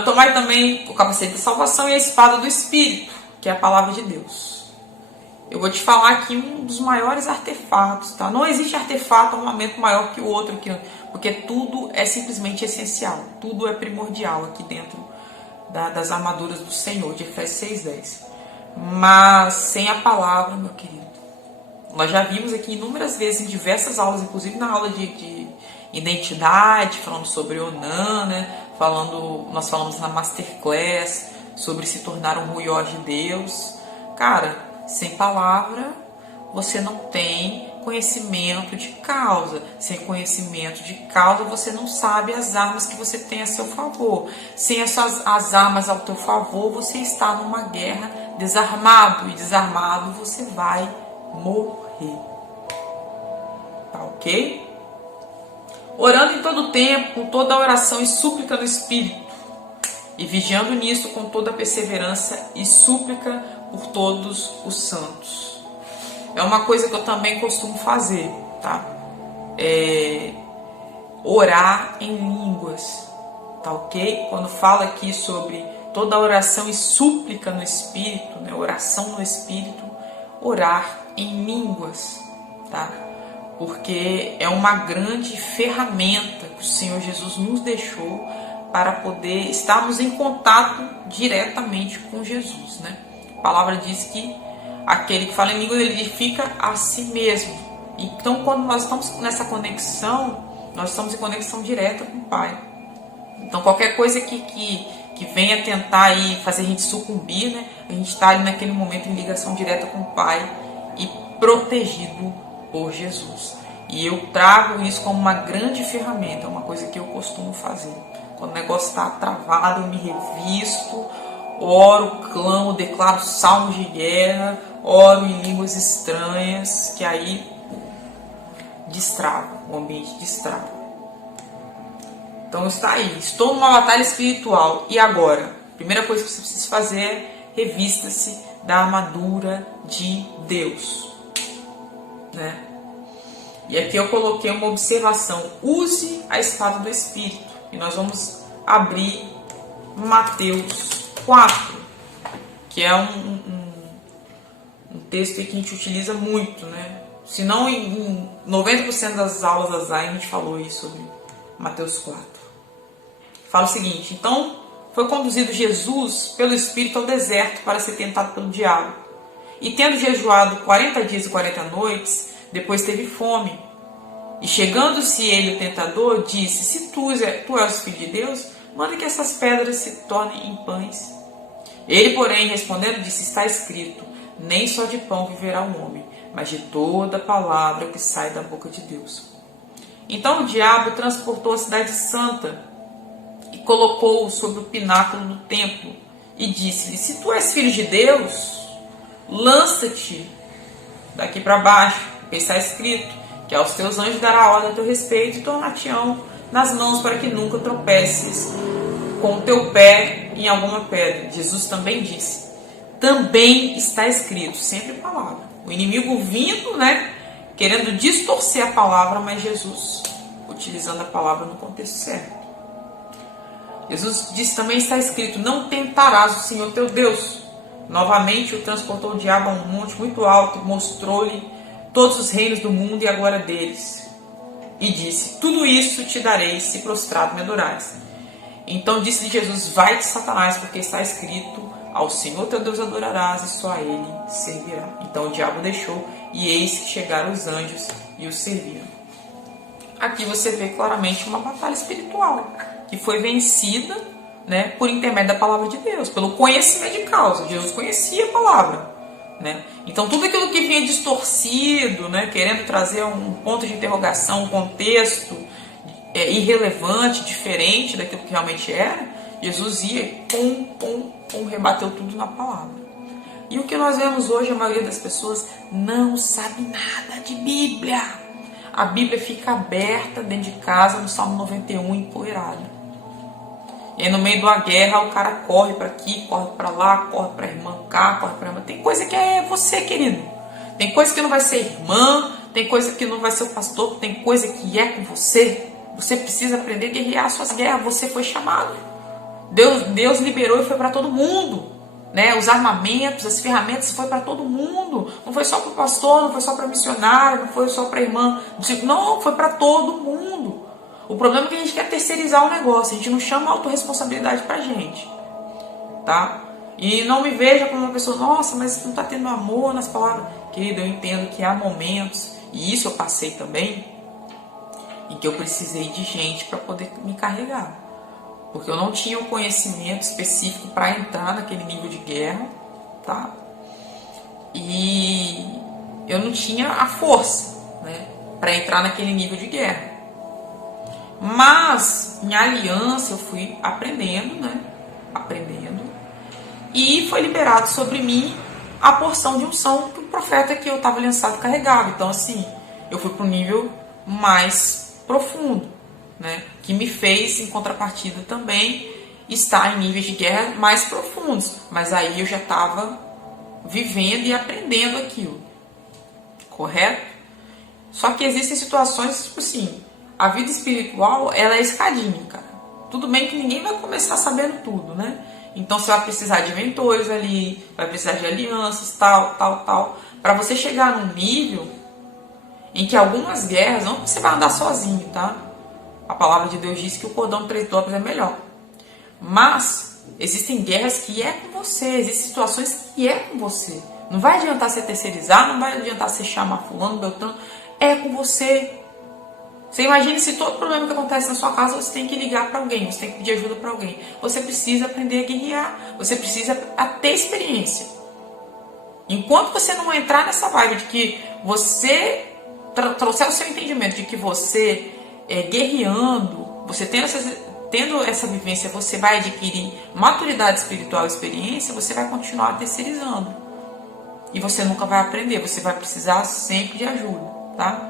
Tomai também o capacete da salvação e a espada do Espírito, que é a palavra de Deus. Eu vou te falar aqui um dos maiores artefatos, tá? Não existe artefato, armamento maior que o outro, porque tudo é simplesmente essencial, tudo é primordial aqui dentro das armaduras do Senhor, de Efésios 6:10. Mas sem a palavra, meu querido, nós já vimos aqui inúmeras vezes, em diversas aulas, inclusive na aula de identidade, falando sobre Onan, né? Nós falamos na Masterclass sobre se tornar um ruiós de Deus. Cara, sem palavra, você não tem conhecimento de causa. Sem conhecimento de causa, você não sabe as armas que você tem a seu favor. Sem as armas ao teu favor, você está numa guerra desarmado. E desarmado, você vai morrer. Tá ok? orando em todo o tempo, com toda a oração e súplica no Espírito, e vigiando nisso com toda a perseverança e súplica por todos os santos. É uma coisa que eu também costumo fazer, tá? Orar em línguas, tá ok? Quando fala aqui sobre toda a oração e súplica no Espírito, né? Oração no Espírito, orar em línguas, tá? Porque é uma grande ferramenta que o Senhor Jesus nos deixou para poder estarmos em contato diretamente com Jesus, né? A palavra diz que aquele que fala em língua, ele edifica a si mesmo. Então, quando nós estamos nessa conexão, nós estamos em conexão direta com o Pai. Então, qualquer coisa que venha tentar aí fazer a gente sucumbir, né? A gente está ali naquele momento em ligação direta com o Pai e protegido por Jesus. E eu trago isso como uma grande ferramenta, uma coisa que eu costumo fazer. Quando o negócio está travado, eu me revisto, oro, clamo, declaro salmos de guerra, oro em línguas estranhas, que aí destrava, o ambiente destrava. Então está aí, estou numa batalha espiritual. E agora? A primeira coisa que você precisa fazer é revista-se da armadura de Deus, né? E aqui eu coloquei uma observação: use a espada do Espírito. E nós vamos abrir Mateus 4, que é um texto que a gente utiliza muito, né? Se não em 90% das aulas da Zay, a gente falou isso sobre Mateus 4. Fala o seguinte: então foi conduzido Jesus pelo Espírito ao deserto para ser tentado pelo diabo. E tendo jejuado 40 dias e 40 noites, depois teve fome. E chegando-se ele, o tentador, disse: se tu és o Filho de Deus, manda que essas pedras se tornem em pães. Ele, porém, respondendo, disse: está escrito, nem só de pão viverá o homem, mas de toda palavra que sai da boca de Deus. Então o diabo transportou a cidade santa e colocou-o sobre o pináculo do templo e disse-lhe: se tu és filho de Deus, lança-te daqui para baixo, porque está escrito que aos teus anjos dará ordem a teu respeito e tornar-te-ão nas mãos para que nunca tropeces com o teu pé em alguma pedra. Jesus também disse: também está escrito, sempre a palavra. O inimigo vindo, né, querendo distorcer a palavra, mas Jesus utilizando a palavra no contexto certo. Jesus disse: também está escrito, não tentarás o Senhor teu Deus. Novamente o transportou o diabo a um monte muito alto e mostrou-lhe todos os reinos do mundo e a glória deles. E disse: tudo isso te darei se prostrado me adorares. Então disse-lhe Jesus: vai-te, Satanás, porque está escrito, ao Senhor teu Deus adorarás e só a ele servirá. Então o diabo deixou, e eis que chegaram os anjos e o serviram. Aqui você vê claramente uma batalha espiritual que foi vencida, né, por intermédio da palavra de Deus, pelo conhecimento de causa. Jesus conhecia a palavra, né? Então tudo aquilo que vinha distorcido, né, querendo trazer um ponto de interrogação, um contexto irrelevante, diferente daquilo que realmente era, Jesus ia rebateu tudo na palavra. E o que nós vemos hoje, a maioria das pessoas não sabe nada de Bíblia. A Bíblia fica aberta dentro de casa, no Salmo 91, empoeirada. E aí no meio de uma guerra o cara corre para aqui, corre para lá, corre para a irmã cá, corre para a irmã. Tem coisa que é você, querido. Tem coisa que não vai ser irmã, tem coisa que não vai ser o pastor, tem coisa que é com você. Você precisa aprender a guerrear suas guerras, você foi chamado. Deus liberou e foi para todo mundo, né? Os armamentos, as ferramentas foi para todo mundo. Não foi só para o pastor, não foi só para missionário, não foi só para a irmã. Não, foi para todo mundo. O problema é que a gente quer terceirizar o negócio, a gente não chama a autorresponsabilidade pra gente, tá? E não me veja como uma pessoa: nossa, mas não tá tendo amor nas palavras. Querido, eu entendo que há momentos, e isso eu passei também, em que eu precisei de gente para poder me carregar. Porque eu não tinha o conhecimento específico para entrar naquele nível de guerra, tá? E eu não tinha a força, né, para entrar naquele nível de guerra. Mas, em aliança, eu fui aprendendo, né? Aprendendo. E foi liberado sobre mim a porção de unção que o profeta que eu estava aliançado carregava. Então, assim, eu fui para um nível mais profundo, né? Que me fez, em contrapartida também, estar em níveis de guerra mais profundos. Mas aí eu já estava vivendo e aprendendo aquilo. Correto? Só que existem situações, tipo assim, a vida espiritual, ela é escadinha, cara. Tudo bem que ninguém vai começar sabendo tudo, né? Então você vai precisar de mentores ali, vai precisar de alianças, tal. Para você chegar num nível em que algumas guerras, não você vai andar sozinho, tá? A palavra de Deus diz que o cordão de 3 dobras é melhor. Mas existem guerras que é com você, existem situações que é com você. Não vai adiantar você terceirizar, não vai adiantar você chamar fulano, beltrano, é com você. Você imagine se todo problema que acontece na sua casa você tem que ligar para alguém, você tem que pedir ajuda para alguém. Você precisa aprender a guerrear, você precisa ter experiência. Enquanto você não entrar nessa vibe de que você trouxer o seu entendimento de que você guerreando, você tendo essa vivência, você vai adquirir maturidade espiritual e experiência, você vai continuar terceirizando. E você nunca vai aprender, você vai precisar sempre de ajuda, tá?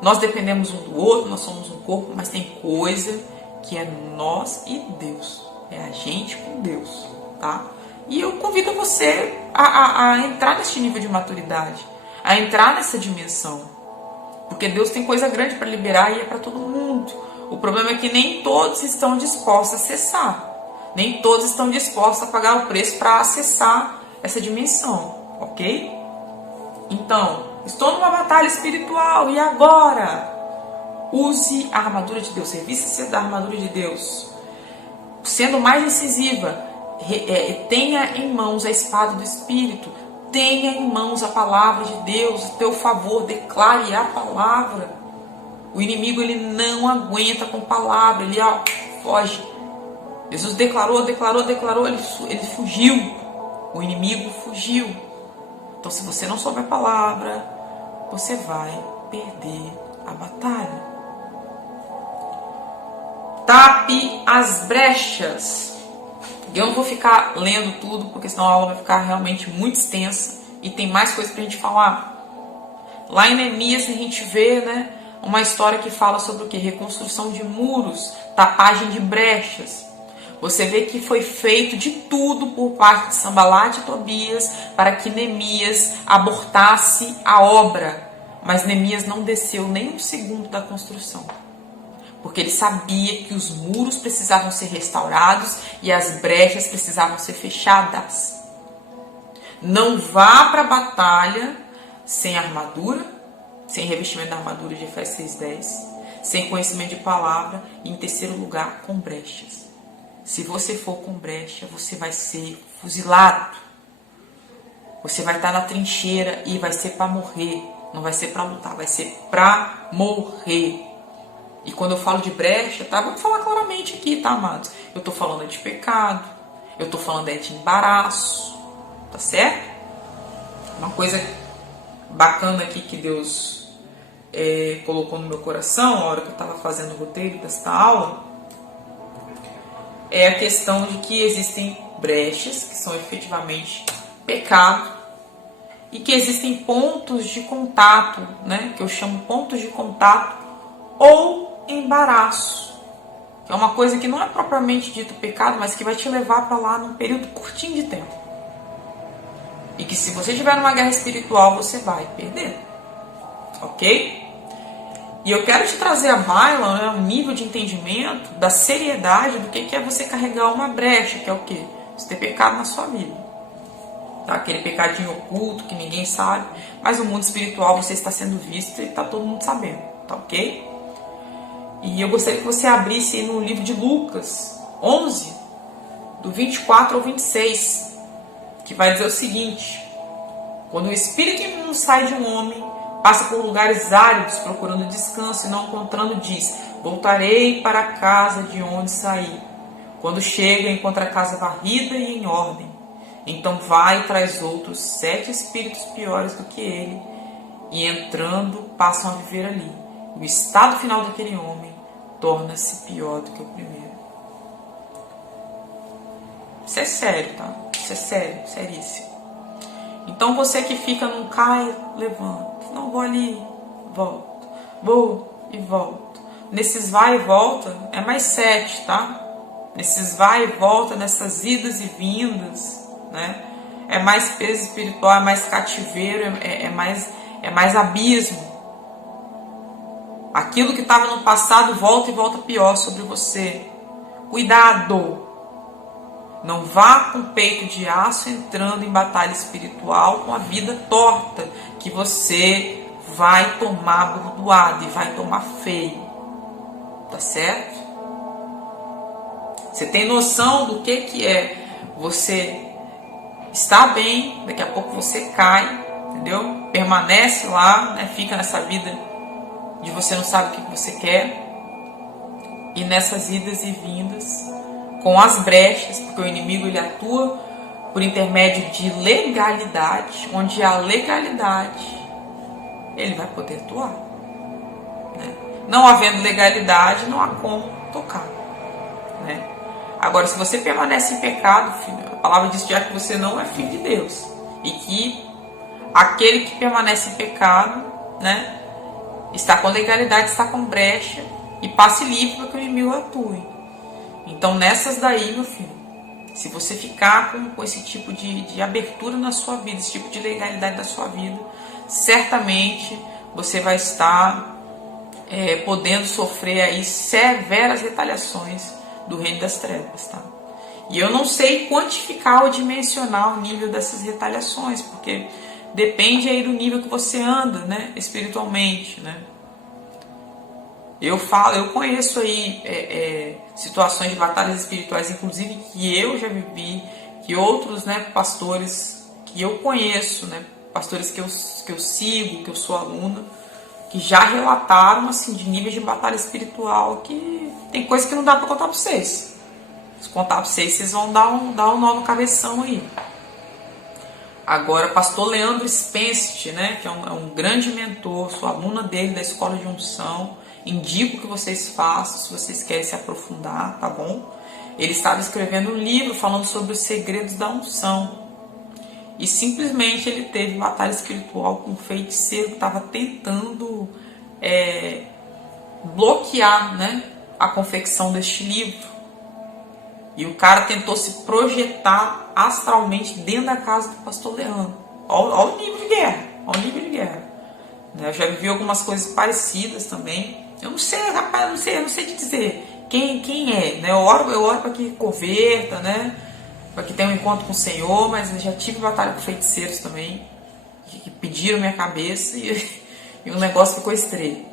Nós dependemos um do outro, nós somos um corpo, mas tem coisa que é nós e Deus. É a gente com Deus, tá? E eu convido você a entrar nesse nível de maturidade, a entrar nessa dimensão. Porque Deus tem coisa grande para liberar e é para todo mundo. O problema é que nem todos estão dispostos a acessar. Nem todos estão dispostos a pagar o preço para acessar essa dimensão, ok? Então, estou numa batalha espiritual e agora? Use a armadura de Deus, revista-se da armadura de Deus. Sendo mais incisiva, tenha em mãos a espada do Espírito, tenha em mãos a palavra de Deus, a teu favor, declare a palavra. O inimigo ele não aguenta com palavra, ele foge. Jesus declarou, ele fugiu. O inimigo fugiu. Então, se você não souber a palavra, você vai perder a batalha. Tape as brechas. Eu não vou ficar lendo tudo, porque senão a aula vai ficar realmente muito extensa e tem mais coisa pra gente falar. Lá em Neemias a gente vê, né, uma história que fala sobre o que? Reconstrução de muros, tapagem de brechas. Você vê que foi feito de tudo por parte de Sanbalate e Tobias para que Neemias abortasse a obra. Mas Neemias não desceu nem um segundo da construção. Porque ele sabia que os muros precisavam ser restaurados e as brechas precisavam ser fechadas. Não vá para a batalha sem armadura, sem revestimento da armadura de Efésios 6:10, sem conhecimento de palavra e, em terceiro lugar, com brechas. Se você for com brecha, você vai ser fuzilado. Você vai estar na trincheira e vai ser para morrer. Não vai ser para lutar, vai ser para morrer. E quando eu falo de brecha, tá? Vamos falar claramente aqui, tá, amados? Eu tô falando de pecado, eu tô falando de embaraço, tá certo? Uma coisa bacana aqui que Deus colocou no meu coração, na hora que eu estava fazendo o roteiro desta aula, é a questão de que existem brechas, que são efetivamente pecado, e que existem pontos de contato, né? Que eu chamo pontos de contato ou embaraço, que é uma coisa que não é propriamente dito pecado, mas que vai te levar para lá num período curtinho de tempo. E que se você estiver numa guerra espiritual, você vai perder. Ok? E eu quero te trazer à baila, né, um nível de entendimento da seriedade do que é você carregar uma brecha, que é o quê? Você ter pecado na sua vida. Tá? Aquele pecadinho oculto que ninguém sabe, mas no mundo espiritual você está sendo visto e está todo mundo sabendo. Tá ok? E eu gostaria que você abrisse aí no livro de Lucas 11, do 24 ao 26, que vai dizer o seguinte: quando o espírito imundo sai de um homem, passa por lugares áridos procurando descanso e não encontrando, diz: voltarei para a casa de onde saí. Quando chega, encontra a casa varrida e em ordem. Então vai e traz outros 7 espíritos piores do que ele, e entrando passam a viver ali. O estado final daquele homem torna-se pior do que o primeiro. Isso é sério, tá? Isso é sério, seríssimo. Então você que fica num cai, levanta. Não, vou ali, volto. Vou e volto. nesses vai e volta, é mais 7, tá? Nesses vai e volta, nessas idas e vindas, né? É mais peso espiritual, é mais cativeiro, é mais abismo. Aquilo que estava no passado volta e volta pior sobre você. Cuidado! Não vá com o peito de aço entrando em batalha espiritual com a vida torta, que você vai tomar bordoada e vai tomar feio. Tá certo? Você tem noção do que é você está bem, daqui a pouco você cai, entendeu? Permanece lá, né? Fica nessa vida de você não sabe o que você quer, e nessas idas e vindas, com as brechas, porque o inimigo ele atua por intermédio de legalidade, onde há legalidade, ele vai poder atuar. Né? Não havendo legalidade, não há como tocar. Né? Agora, se você permanece em pecado, filho, a palavra diz já que você não é filho de Deus. E que aquele que permanece em pecado, né, está com legalidade, está com brecha, e passe livre para que o inimigo atue. Então, nessas daí, meu filho, se você ficar com esse tipo de abertura na sua vida, esse tipo de legalidade na sua vida, certamente você vai estar podendo sofrer aí severas retaliações do reino das trevas, tá? E eu não sei quantificar ou dimensionar o nível dessas retaliações, porque depende aí do nível que você anda, né, espiritualmente, né? Eu conheço aí situações de batalhas espirituais, inclusive que eu já vivi, que outros, né, pastores que eu conheço, né, pastores que eu sigo, que eu sou aluna, que já relataram assim de níveis de batalha espiritual, que tem coisa que não dá para contar para vocês. Se contar para vocês, vocês vão dar um nó no cabeção aí. Agora, pastor Leandro Spence, né, que é um grande mentor, sou aluna dele da Escola de Unção, indico que vocês façam, se vocês querem se aprofundar, tá bom? Ele estava escrevendo um livro falando sobre os segredos da unção. E simplesmente ele teve batalha espiritual com um feiticeiro que estava tentando bloquear, né, a confecção deste livro. E o cara tentou se projetar astralmente dentro da casa do pastor Leandro. Olha o nível de guerra. Olha o nível de guerra. Eu já vivi algumas coisas parecidas também. Eu não sei, rapaz, eu não sei te dizer quem é. Né? Eu oro para que converta, né? Para que tenha um encontro com o Senhor, mas eu já tive batalha com feiticeiros também, que pediram minha cabeça e o negócio ficou estreito.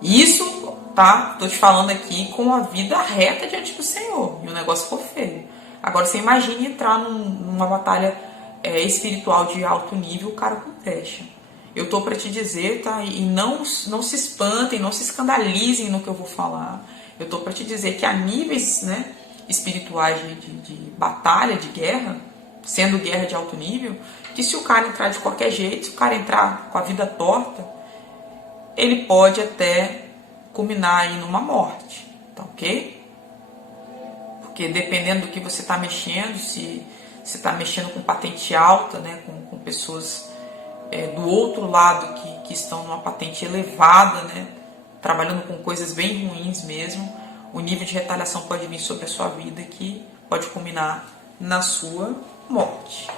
E isso, tá? Tô te falando aqui com a vida reta diante do Senhor. E o negócio ficou feio. Agora você imagine entrar numa batalha espiritual de alto nível, o cara com brecha. Eu tô para te dizer, tá? E não se espantem, não se escandalizem no que eu vou falar. Eu tô para te dizer que há níveis, né, espirituais de batalha, de guerra, sendo guerra de alto nível, que se o cara entrar de qualquer jeito, se o cara entrar com a vida torta, ele pode até culminar aí numa morte, tá ok? Porque dependendo do que você está mexendo, se você está mexendo com patente alta, né, com pessoas do outro lado que estão numa patente elevada, né, trabalhando com coisas bem ruins mesmo, o nível de retaliação pode vir sobre a sua vida, que pode culminar na sua morte.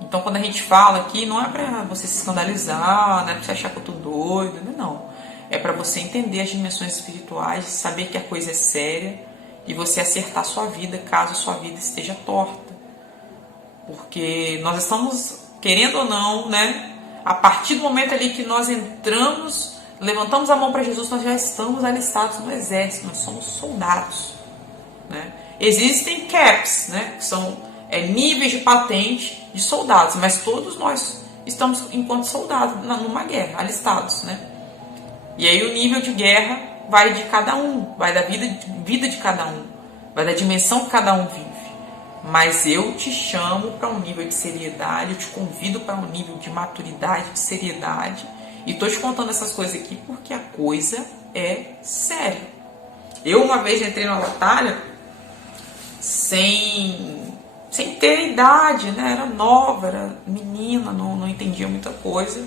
Então, quando a gente fala aqui, não é para você se escandalizar, não é para você achar que eu tô doido, não. É para você entender as dimensões espirituais, saber que a coisa é séria e você acertar a sua vida caso a sua vida esteja torta. Porque nós estamos, querendo ou não, né, a partir do momento ali que nós entramos, levantamos a mão para Jesus, nós já estamos alistados no exército, nós somos soldados. Né? Existem caps, né, que são níveis de patente de soldados, mas todos nós estamos enquanto soldados numa guerra, alistados, né? E aí o nível de guerra vai de cada um, vai da vida de cada um, vai da dimensão que cada um vive. Mas eu te chamo para um nível de seriedade, eu te convido para um nível de maturidade, de seriedade, e estou te contando essas coisas aqui porque a coisa é séria. Eu uma vez entrei numa batalha sem ter idade, né? Era nova, era menina, não entendia muita coisa.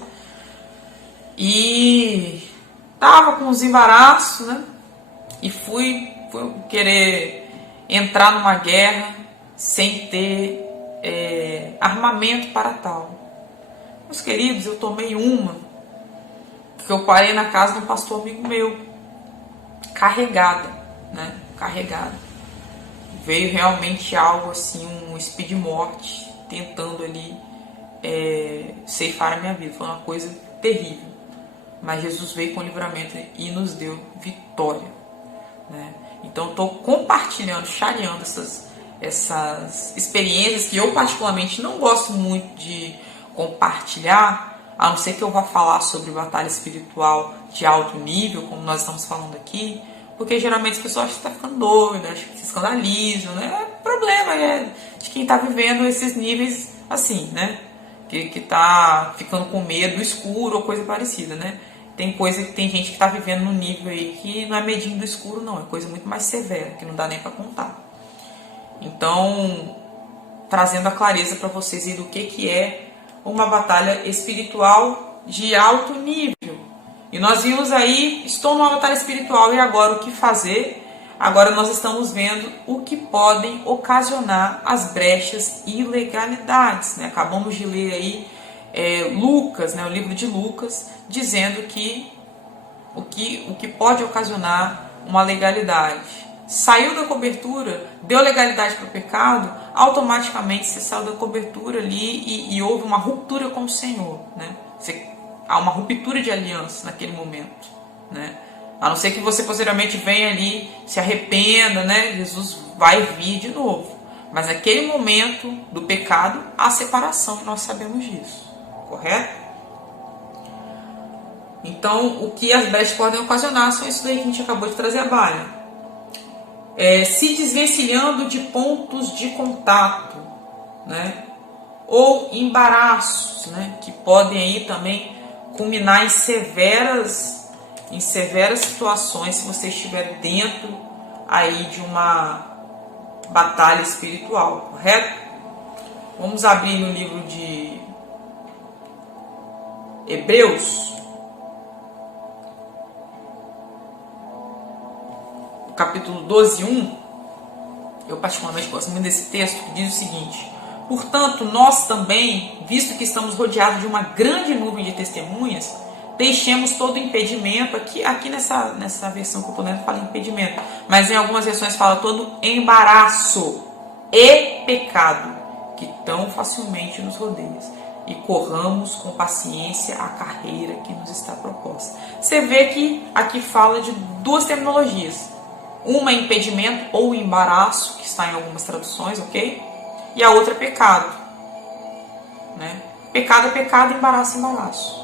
E tava com uns embaraços, né? E fui querer entrar numa guerra sem ter armamento para tal. Meus queridos, eu tomei uma, que eu parei na casa de um pastor amigo meu, carregada, né? Carregada. Veio realmente algo assim, um speed morte, tentando ali ceifar a minha vida. Foi uma coisa terrível. Mas Jesus veio com livramento e nos deu vitória, né? Então estou compartilhando, shareando essas experiências que eu particularmente não gosto muito de compartilhar, a não ser que eu vá falar sobre batalha espiritual de alto nível, como nós estamos falando aqui, porque geralmente as pessoas acham que está ficando doido, acham que se escandalizam, né? É problema de quem está vivendo esses níveis assim, né? Que está ficando com medo do escuro ou coisa parecida, né? Tem gente que está vivendo num nível aí que não é medinho do escuro, não, é coisa muito mais severa, que não dá nem para contar. Então, trazendo a clareza para vocês aí do que é uma batalha espiritual de alto nível. E nós vimos aí, estou numa batalha espiritual e agora o que fazer? Agora nós estamos vendo o que podem ocasionar as brechas e ilegalidades, né? Acabamos de ler aí Lucas, né, o livro de Lucas, dizendo que o que pode ocasionar uma legalidade. Saiu da cobertura, deu legalidade para o pecado, automaticamente você saiu da cobertura ali e houve uma ruptura com o Senhor, né? Há uma ruptura de aliança naquele momento, né? A não ser que você posteriormente venha ali, se arrependa, né? Jesus vai vir de novo. Mas naquele momento do pecado, há separação e nós sabemos disso. Correto? Então, o que as brechas podem ocasionar são isso daí que a gente acabou de trazer à baila. Se desvencilhando de pontos de contato, né? Ou embaraços, né? Que podem aí também culminar em severas situações se você estiver dentro aí de uma batalha espiritual, correto? Vamos abrir no livro de Hebreus, capítulo 12, 1. Eu particularmente gosto muito desse texto, que diz o seguinte: portanto, nós também, visto que estamos rodeados de uma grande nuvem de testemunhas, deixemos todo impedimento, aqui nessa versão que eu estou lendo fala impedimento, mas em algumas versões fala todo embaraço e pecado, que tão facilmente nos rodeia, e corramos com paciência a carreira que nos está proposta. Você vê que aqui fala de duas terminologias. Uma é impedimento ou embaraço, que está em algumas traduções, ok? E a outra é pecado, né? Pecado é pecado, embaraço é embaraço.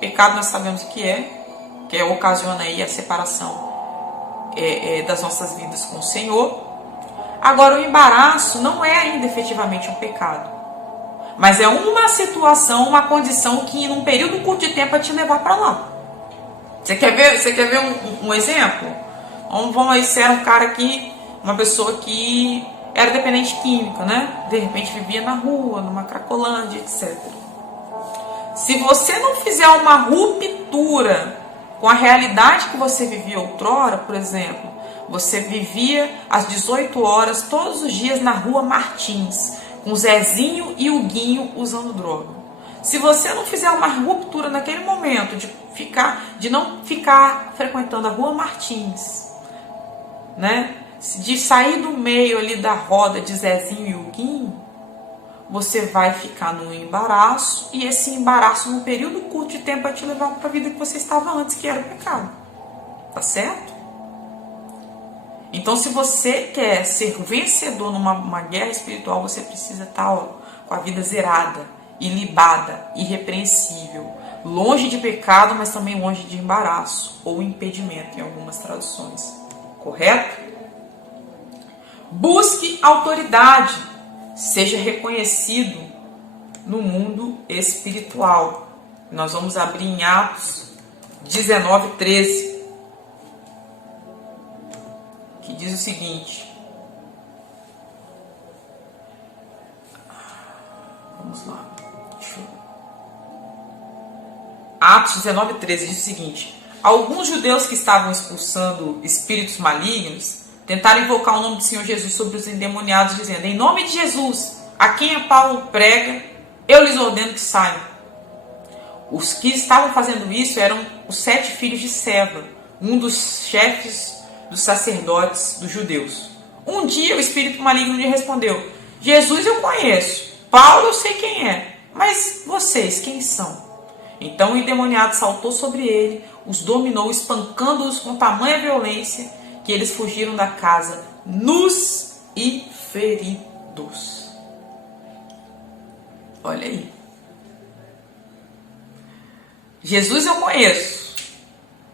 Pecado nós sabemos o que ocasiona aí a separação das nossas vidas com o Senhor. Agora, o embaraço não é ainda efetivamente um pecado, mas é uma situação, uma condição que em um período curto de tempo vai te levar para lá. Você quer ver um exemplo? Vamos aí, se era um cara que, uma pessoa que era dependente química, né? De repente vivia na rua, numa cracolândia, etc. Se você não fizer uma ruptura com a realidade que você vivia outrora, por exemplo, você vivia às 18 horas todos os dias na rua Martins, com Zezinho e o Guinho usando droga. Se você não fizer uma ruptura naquele momento de não ficar frequentando a rua Martins, né? De sair do meio ali da roda de Zezinho e o Guinho, você vai ficar no embaraço, e esse embaraço, num período curto de tempo, vai te levar para a vida que você estava antes, que era o pecado. Tá certo? Então, se você quer ser vencedor numa guerra espiritual, você precisa estar com a vida zerada, ilibada, irrepreensível, longe de pecado, mas também longe de embaraço ou impedimento em algumas traduções. Correto? Busque autoridade, seja reconhecido no mundo espiritual. Nós vamos abrir em Atos 19, 13, que diz o seguinte. Vamos lá. Atos 19, 13 diz o seguinte: alguns judeus que estavam expulsando espíritos malignos tentaram invocar o nome do Senhor Jesus sobre os endemoniados, dizendo: em nome de Jesus, a quem a Paulo prega, eu lhes ordeno que saiam. Os que estavam fazendo isso eram os 7 filhos de Seva, um dos chefes dos sacerdotes dos judeus. Um dia o espírito maligno lhe respondeu: Jesus eu conheço, Paulo eu sei quem é, mas vocês quem são? Então o endemoniado saltou sobre ele, os dominou, espancando-os com tamanha violência que eles fugiram da casa nus e feridos. Olha aí. Jesus eu conheço,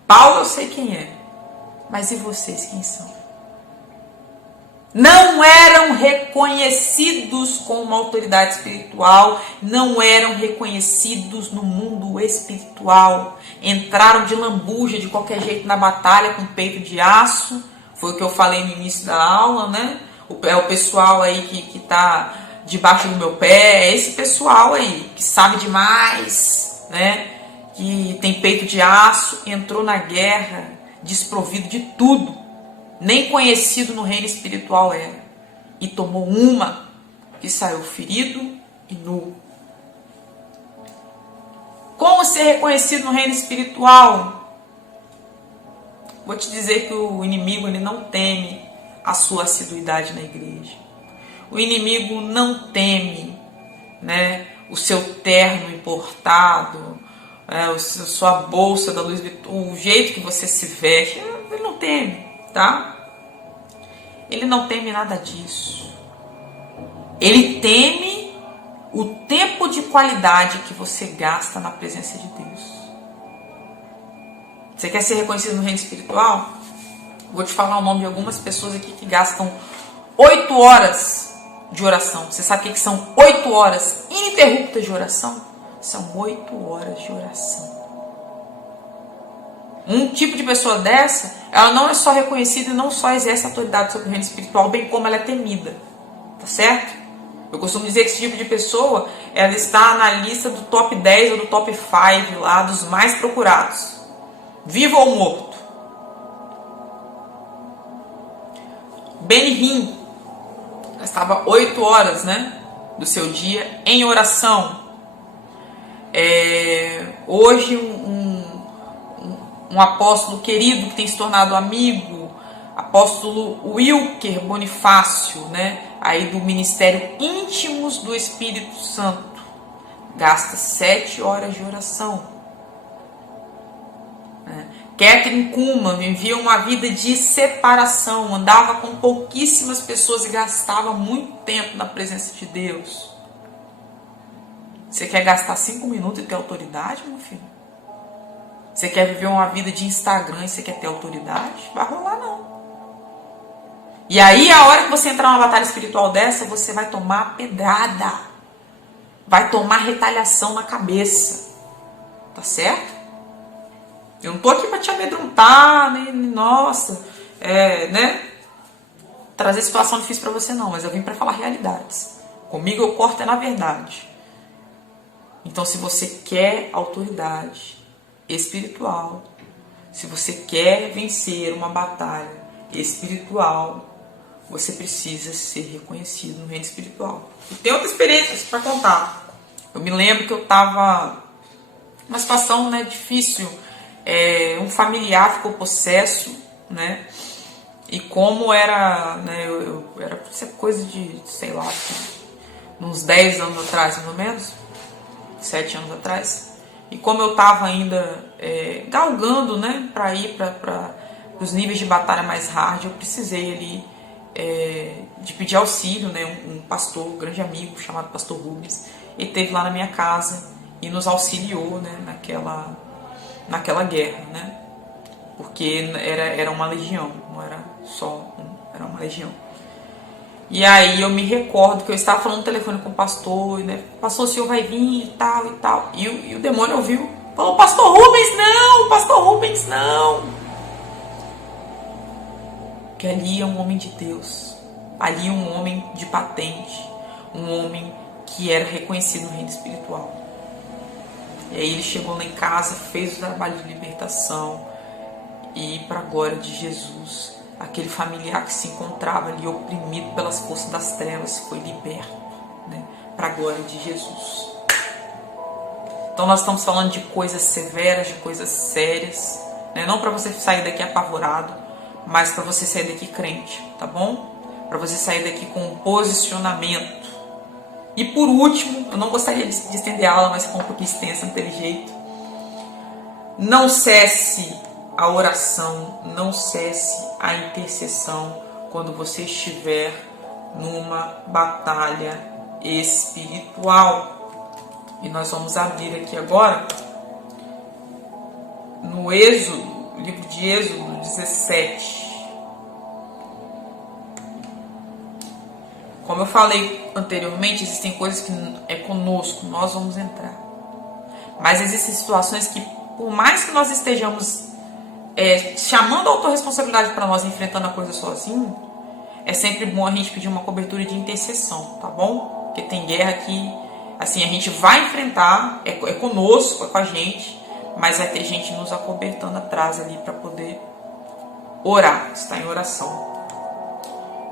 Paulo eu sei quem é, mas e vocês quem são? Não eram reconhecidos como uma autoridade espiritual, não eram reconhecidos no mundo espiritual. Entraram de lambuja, de qualquer jeito na batalha, com peito de aço. Foi o que eu falei no início da aula, né? É o pessoal aí que tá debaixo do meu pé, é esse pessoal aí, que sabe demais, né? Que tem peito de aço, entrou na guerra desprovido de tudo. Nem conhecido no reino espiritual era. E tomou uma que saiu ferido e nu. Como ser reconhecido no reino espiritual? Vou te dizer que o inimigo ele não teme a sua assiduidade na igreja. O inimigo não teme, né, o seu terno importado, a sua bolsa da Louis Vuitton, o jeito que você se veste. Ele não teme, tá? Ele não teme nada disso. Ele teme o tempo de qualidade que você gasta na presença de Deus. Você quer ser reconhecido no reino espiritual? Vou te falar o nome de algumas pessoas aqui que gastam 8 horas de oração. Você sabe o que são 8 horas ininterruptas de oração? São 8 horas de oração. Um tipo de pessoa dessa, ela não é só reconhecida e não só exerce autoridade sobre o reino espiritual, bem como ela é temida. Tá certo? Eu costumo dizer que esse tipo de pessoa, ela está na lista do top 10 ou do top 5 lá, dos mais procurados. Vivo ou morto. Benny Hinn gastava 8 horas, né, do seu dia em oração. Hoje um apóstolo querido que tem se tornado amigo, apóstolo Wilker Bonifácio, né, aí do Ministério Íntimos do Espírito Santo, gasta 7 horas de oração. Catherine Kuhlman vivia uma vida de separação, andava com pouquíssimas pessoas e gastava muito tempo na presença de Deus. Você quer gastar 5 minutos e ter autoridade, meu filho? Você quer viver uma vida de Instagram e você quer ter autoridade? Vai rolar não. E aí, a hora que você entrar numa batalha espiritual dessa, você vai tomar pedrada. Vai tomar retaliação na cabeça. Tá certo? Eu não tô aqui para te amedrontar, nem nossa, né? Trazer situação difícil para você não, mas eu vim para falar realidades. Comigo eu corto na verdade. Então, se você quer autoridade espiritual, se você quer vencer uma batalha espiritual, você precisa ser reconhecido no reino espiritual. E tem outra experiência para contar. Eu me lembro que eu estava numa situação, né, difícil. Um familiar ficou possesso, né? E como era, né, era coisa de, sei lá, uns 10 anos atrás, mais ou menos, 7 anos atrás. E como eu estava ainda galgando, né, para ir para os níveis de batalha mais hard, eu precisei ali de pedir auxílio, né? Um pastor, um grande amigo chamado Pastor Rubens, ele esteve lá na minha casa e nos auxiliou, né, naquela guerra, né? Porque era uma legião, não era só era uma legião. E aí eu me recordo que eu estava falando no telefone com o pastor, né? Pastor, o senhor vai vir e tal e tal. E o demônio ouviu, falou: Pastor Rubens não, Pastor Rubens não. Que ali é um homem de Deus, ali é um homem de patente, um homem que era reconhecido no reino espiritual. E aí ele chegou lá em casa, fez o trabalho de libertação, e para a glória de Jesus, aquele familiar que se encontrava ali oprimido pelas forças das trevas foi liberto, né? Para a glória de Jesus. Então nós estamos falando de coisas severas, de coisas sérias, né? Não para você sair daqui apavorado, mas para você sair daqui crente, tá bom? Para você sair daqui com um posicionamento. E por último, eu não gostaria de estender a aula, mas ficou um pouquinho extensa, não teve jeito. Não cesse a oração, não cesse a intercessão quando você estiver numa batalha espiritual. E nós vamos abrir aqui agora no Êxodo, livro de Êxodo 17. Como eu falei anteriormente, existem coisas que é conosco, nós vamos entrar. Mas existem situações que, por mais que nós estejamos chamando a autorresponsabilidade para nós, enfrentando a coisa sozinho, é sempre bom a gente pedir uma cobertura de intercessão, tá bom? Porque tem guerra que, assim, a gente vai enfrentar, é conosco, é com a gente, mas vai ter gente nos acobertando atrás ali para poder orar, estar em oração.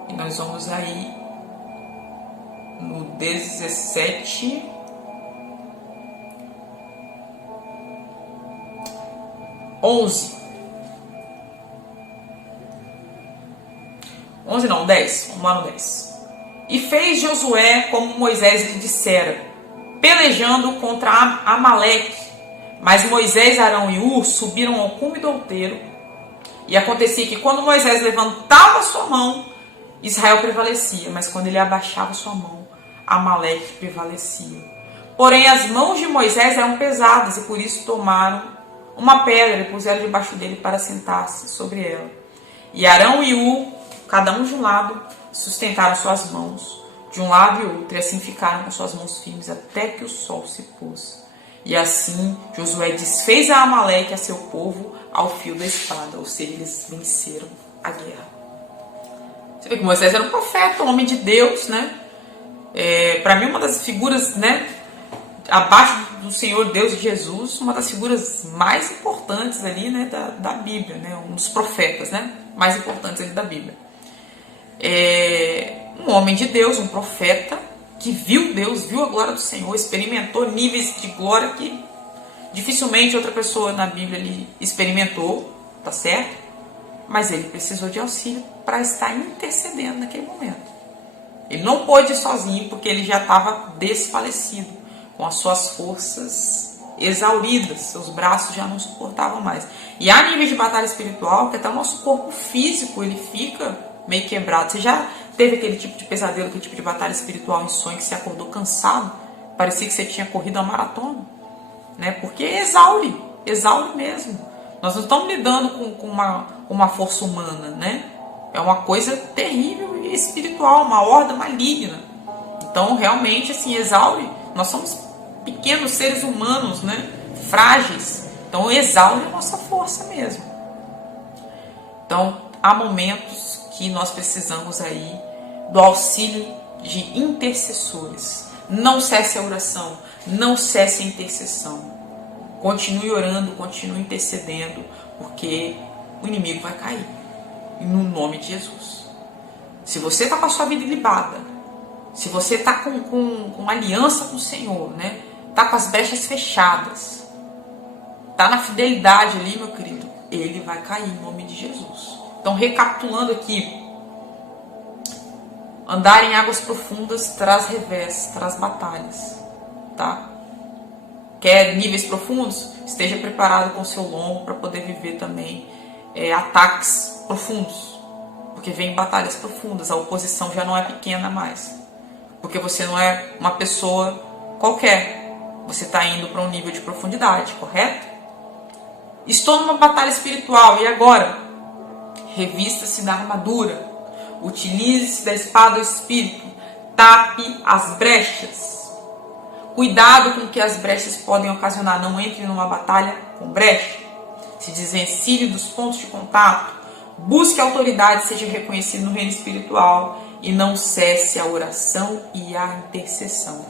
E nós vamos aí no 17, onze não, 10, vamos lá no 10. E fez Josué como Moisés lhe dissera, pelejando contra Amaleque. Mas Moisés, Arão e Hur subiram ao cume do outeiro. E acontecia que quando Moisés levantava sua mão, Israel prevalecia, mas quando ele abaixava sua mão, Amaleque prevalecia. Porém, as mãos de Moisés eram pesadas, e por isso tomaram uma pedra e puseram debaixo dele para sentar-se sobre ela. E Arão e Hur, cada um de um lado, sustentaram suas mãos de um lado e outro, e assim ficaram com suas mãos firmes até que o sol se pôs. E assim Josué desfez a Amaleque e a seu povo ao fio da espada, ou seja, eles venceram a guerra. Você vê que Moisés era um profeta, um homem de Deus, né? Para mim, uma das figuras, né, abaixo do Senhor Deus e Jesus, uma das figuras mais importantes ali, né, da Bíblia, né? Um dos profetas, né, mais importantes ali da Bíblia. Um homem de Deus, um profeta, que viu Deus, viu a glória do Senhor, experimentou níveis de glória que dificilmente outra pessoa na Bíblia ele experimentou, tá certo? Mas ele precisou de auxílio para estar intercedendo naquele momento. Ele não pôde ir sozinho porque ele já estava desfalecido, com as suas forças exauridas, seus braços já não suportavam mais. E há níveis de batalha espiritual que até o nosso corpo físico ele fica meio quebrado. Você já teve aquele tipo de pesadelo, aquele tipo de batalha espiritual em sonho que você acordou cansado? Parecia que você tinha corrido a maratona, né? Porque exaure mesmo. Nós não estamos lidando com uma força humana, né? É uma coisa terrível e espiritual, uma horda maligna. Então, realmente, assim, exaure. Nós somos pequenos seres humanos, né? Frágeis. Então, exaure a nossa força mesmo. Então, há momentos que nós precisamos aí do auxílio de intercessores. Não cesse a oração, não cesse a intercessão. Continue orando, continue intercedendo, porque o inimigo vai cair. No nome de Jesus. Se você está com a sua vida ilibada, se você está com aliança com o Senhor, né? Está com as brechas fechadas, está na fidelidade ali, meu querido, ele vai cair em nome de Jesus. Então, recapitulando aqui, andar em águas profundas traz revés, traz batalhas, tá? Quer níveis profundos? Esteja preparado com o seu lombo para poder viver também ataques profundos, porque vem batalhas profundas, a oposição já não é pequena mais, porque você não é uma pessoa qualquer, você está indo para um nível de profundidade, correto? Estou numa batalha espiritual, e agora? Revista-se da armadura, utilize-se da espada do Espírito, tape as brechas. Cuidado com o que as brechas podem ocasionar, não entre numa batalha com brecha. Se desvencilhe dos pontos de contato, busque a autoridade, seja reconhecido no reino espiritual e não cesse a oração e a intercessão.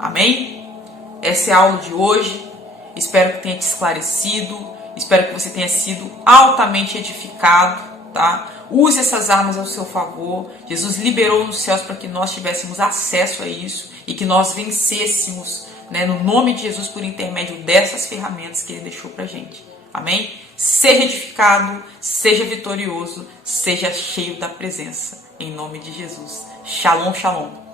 Amém? Essa é a aula de hoje, espero que tenha te esclarecido Espero que você tenha sido altamente edificado, tá? Use essas armas ao seu favor. Jesus liberou nos céus para que nós tivéssemos acesso a isso e que nós vencêssemos, né, no nome de Jesus, por intermédio dessas ferramentas que Ele deixou para a gente. Amém? Seja edificado, seja vitorioso, seja cheio da presença. Em nome de Jesus. Shalom, shalom.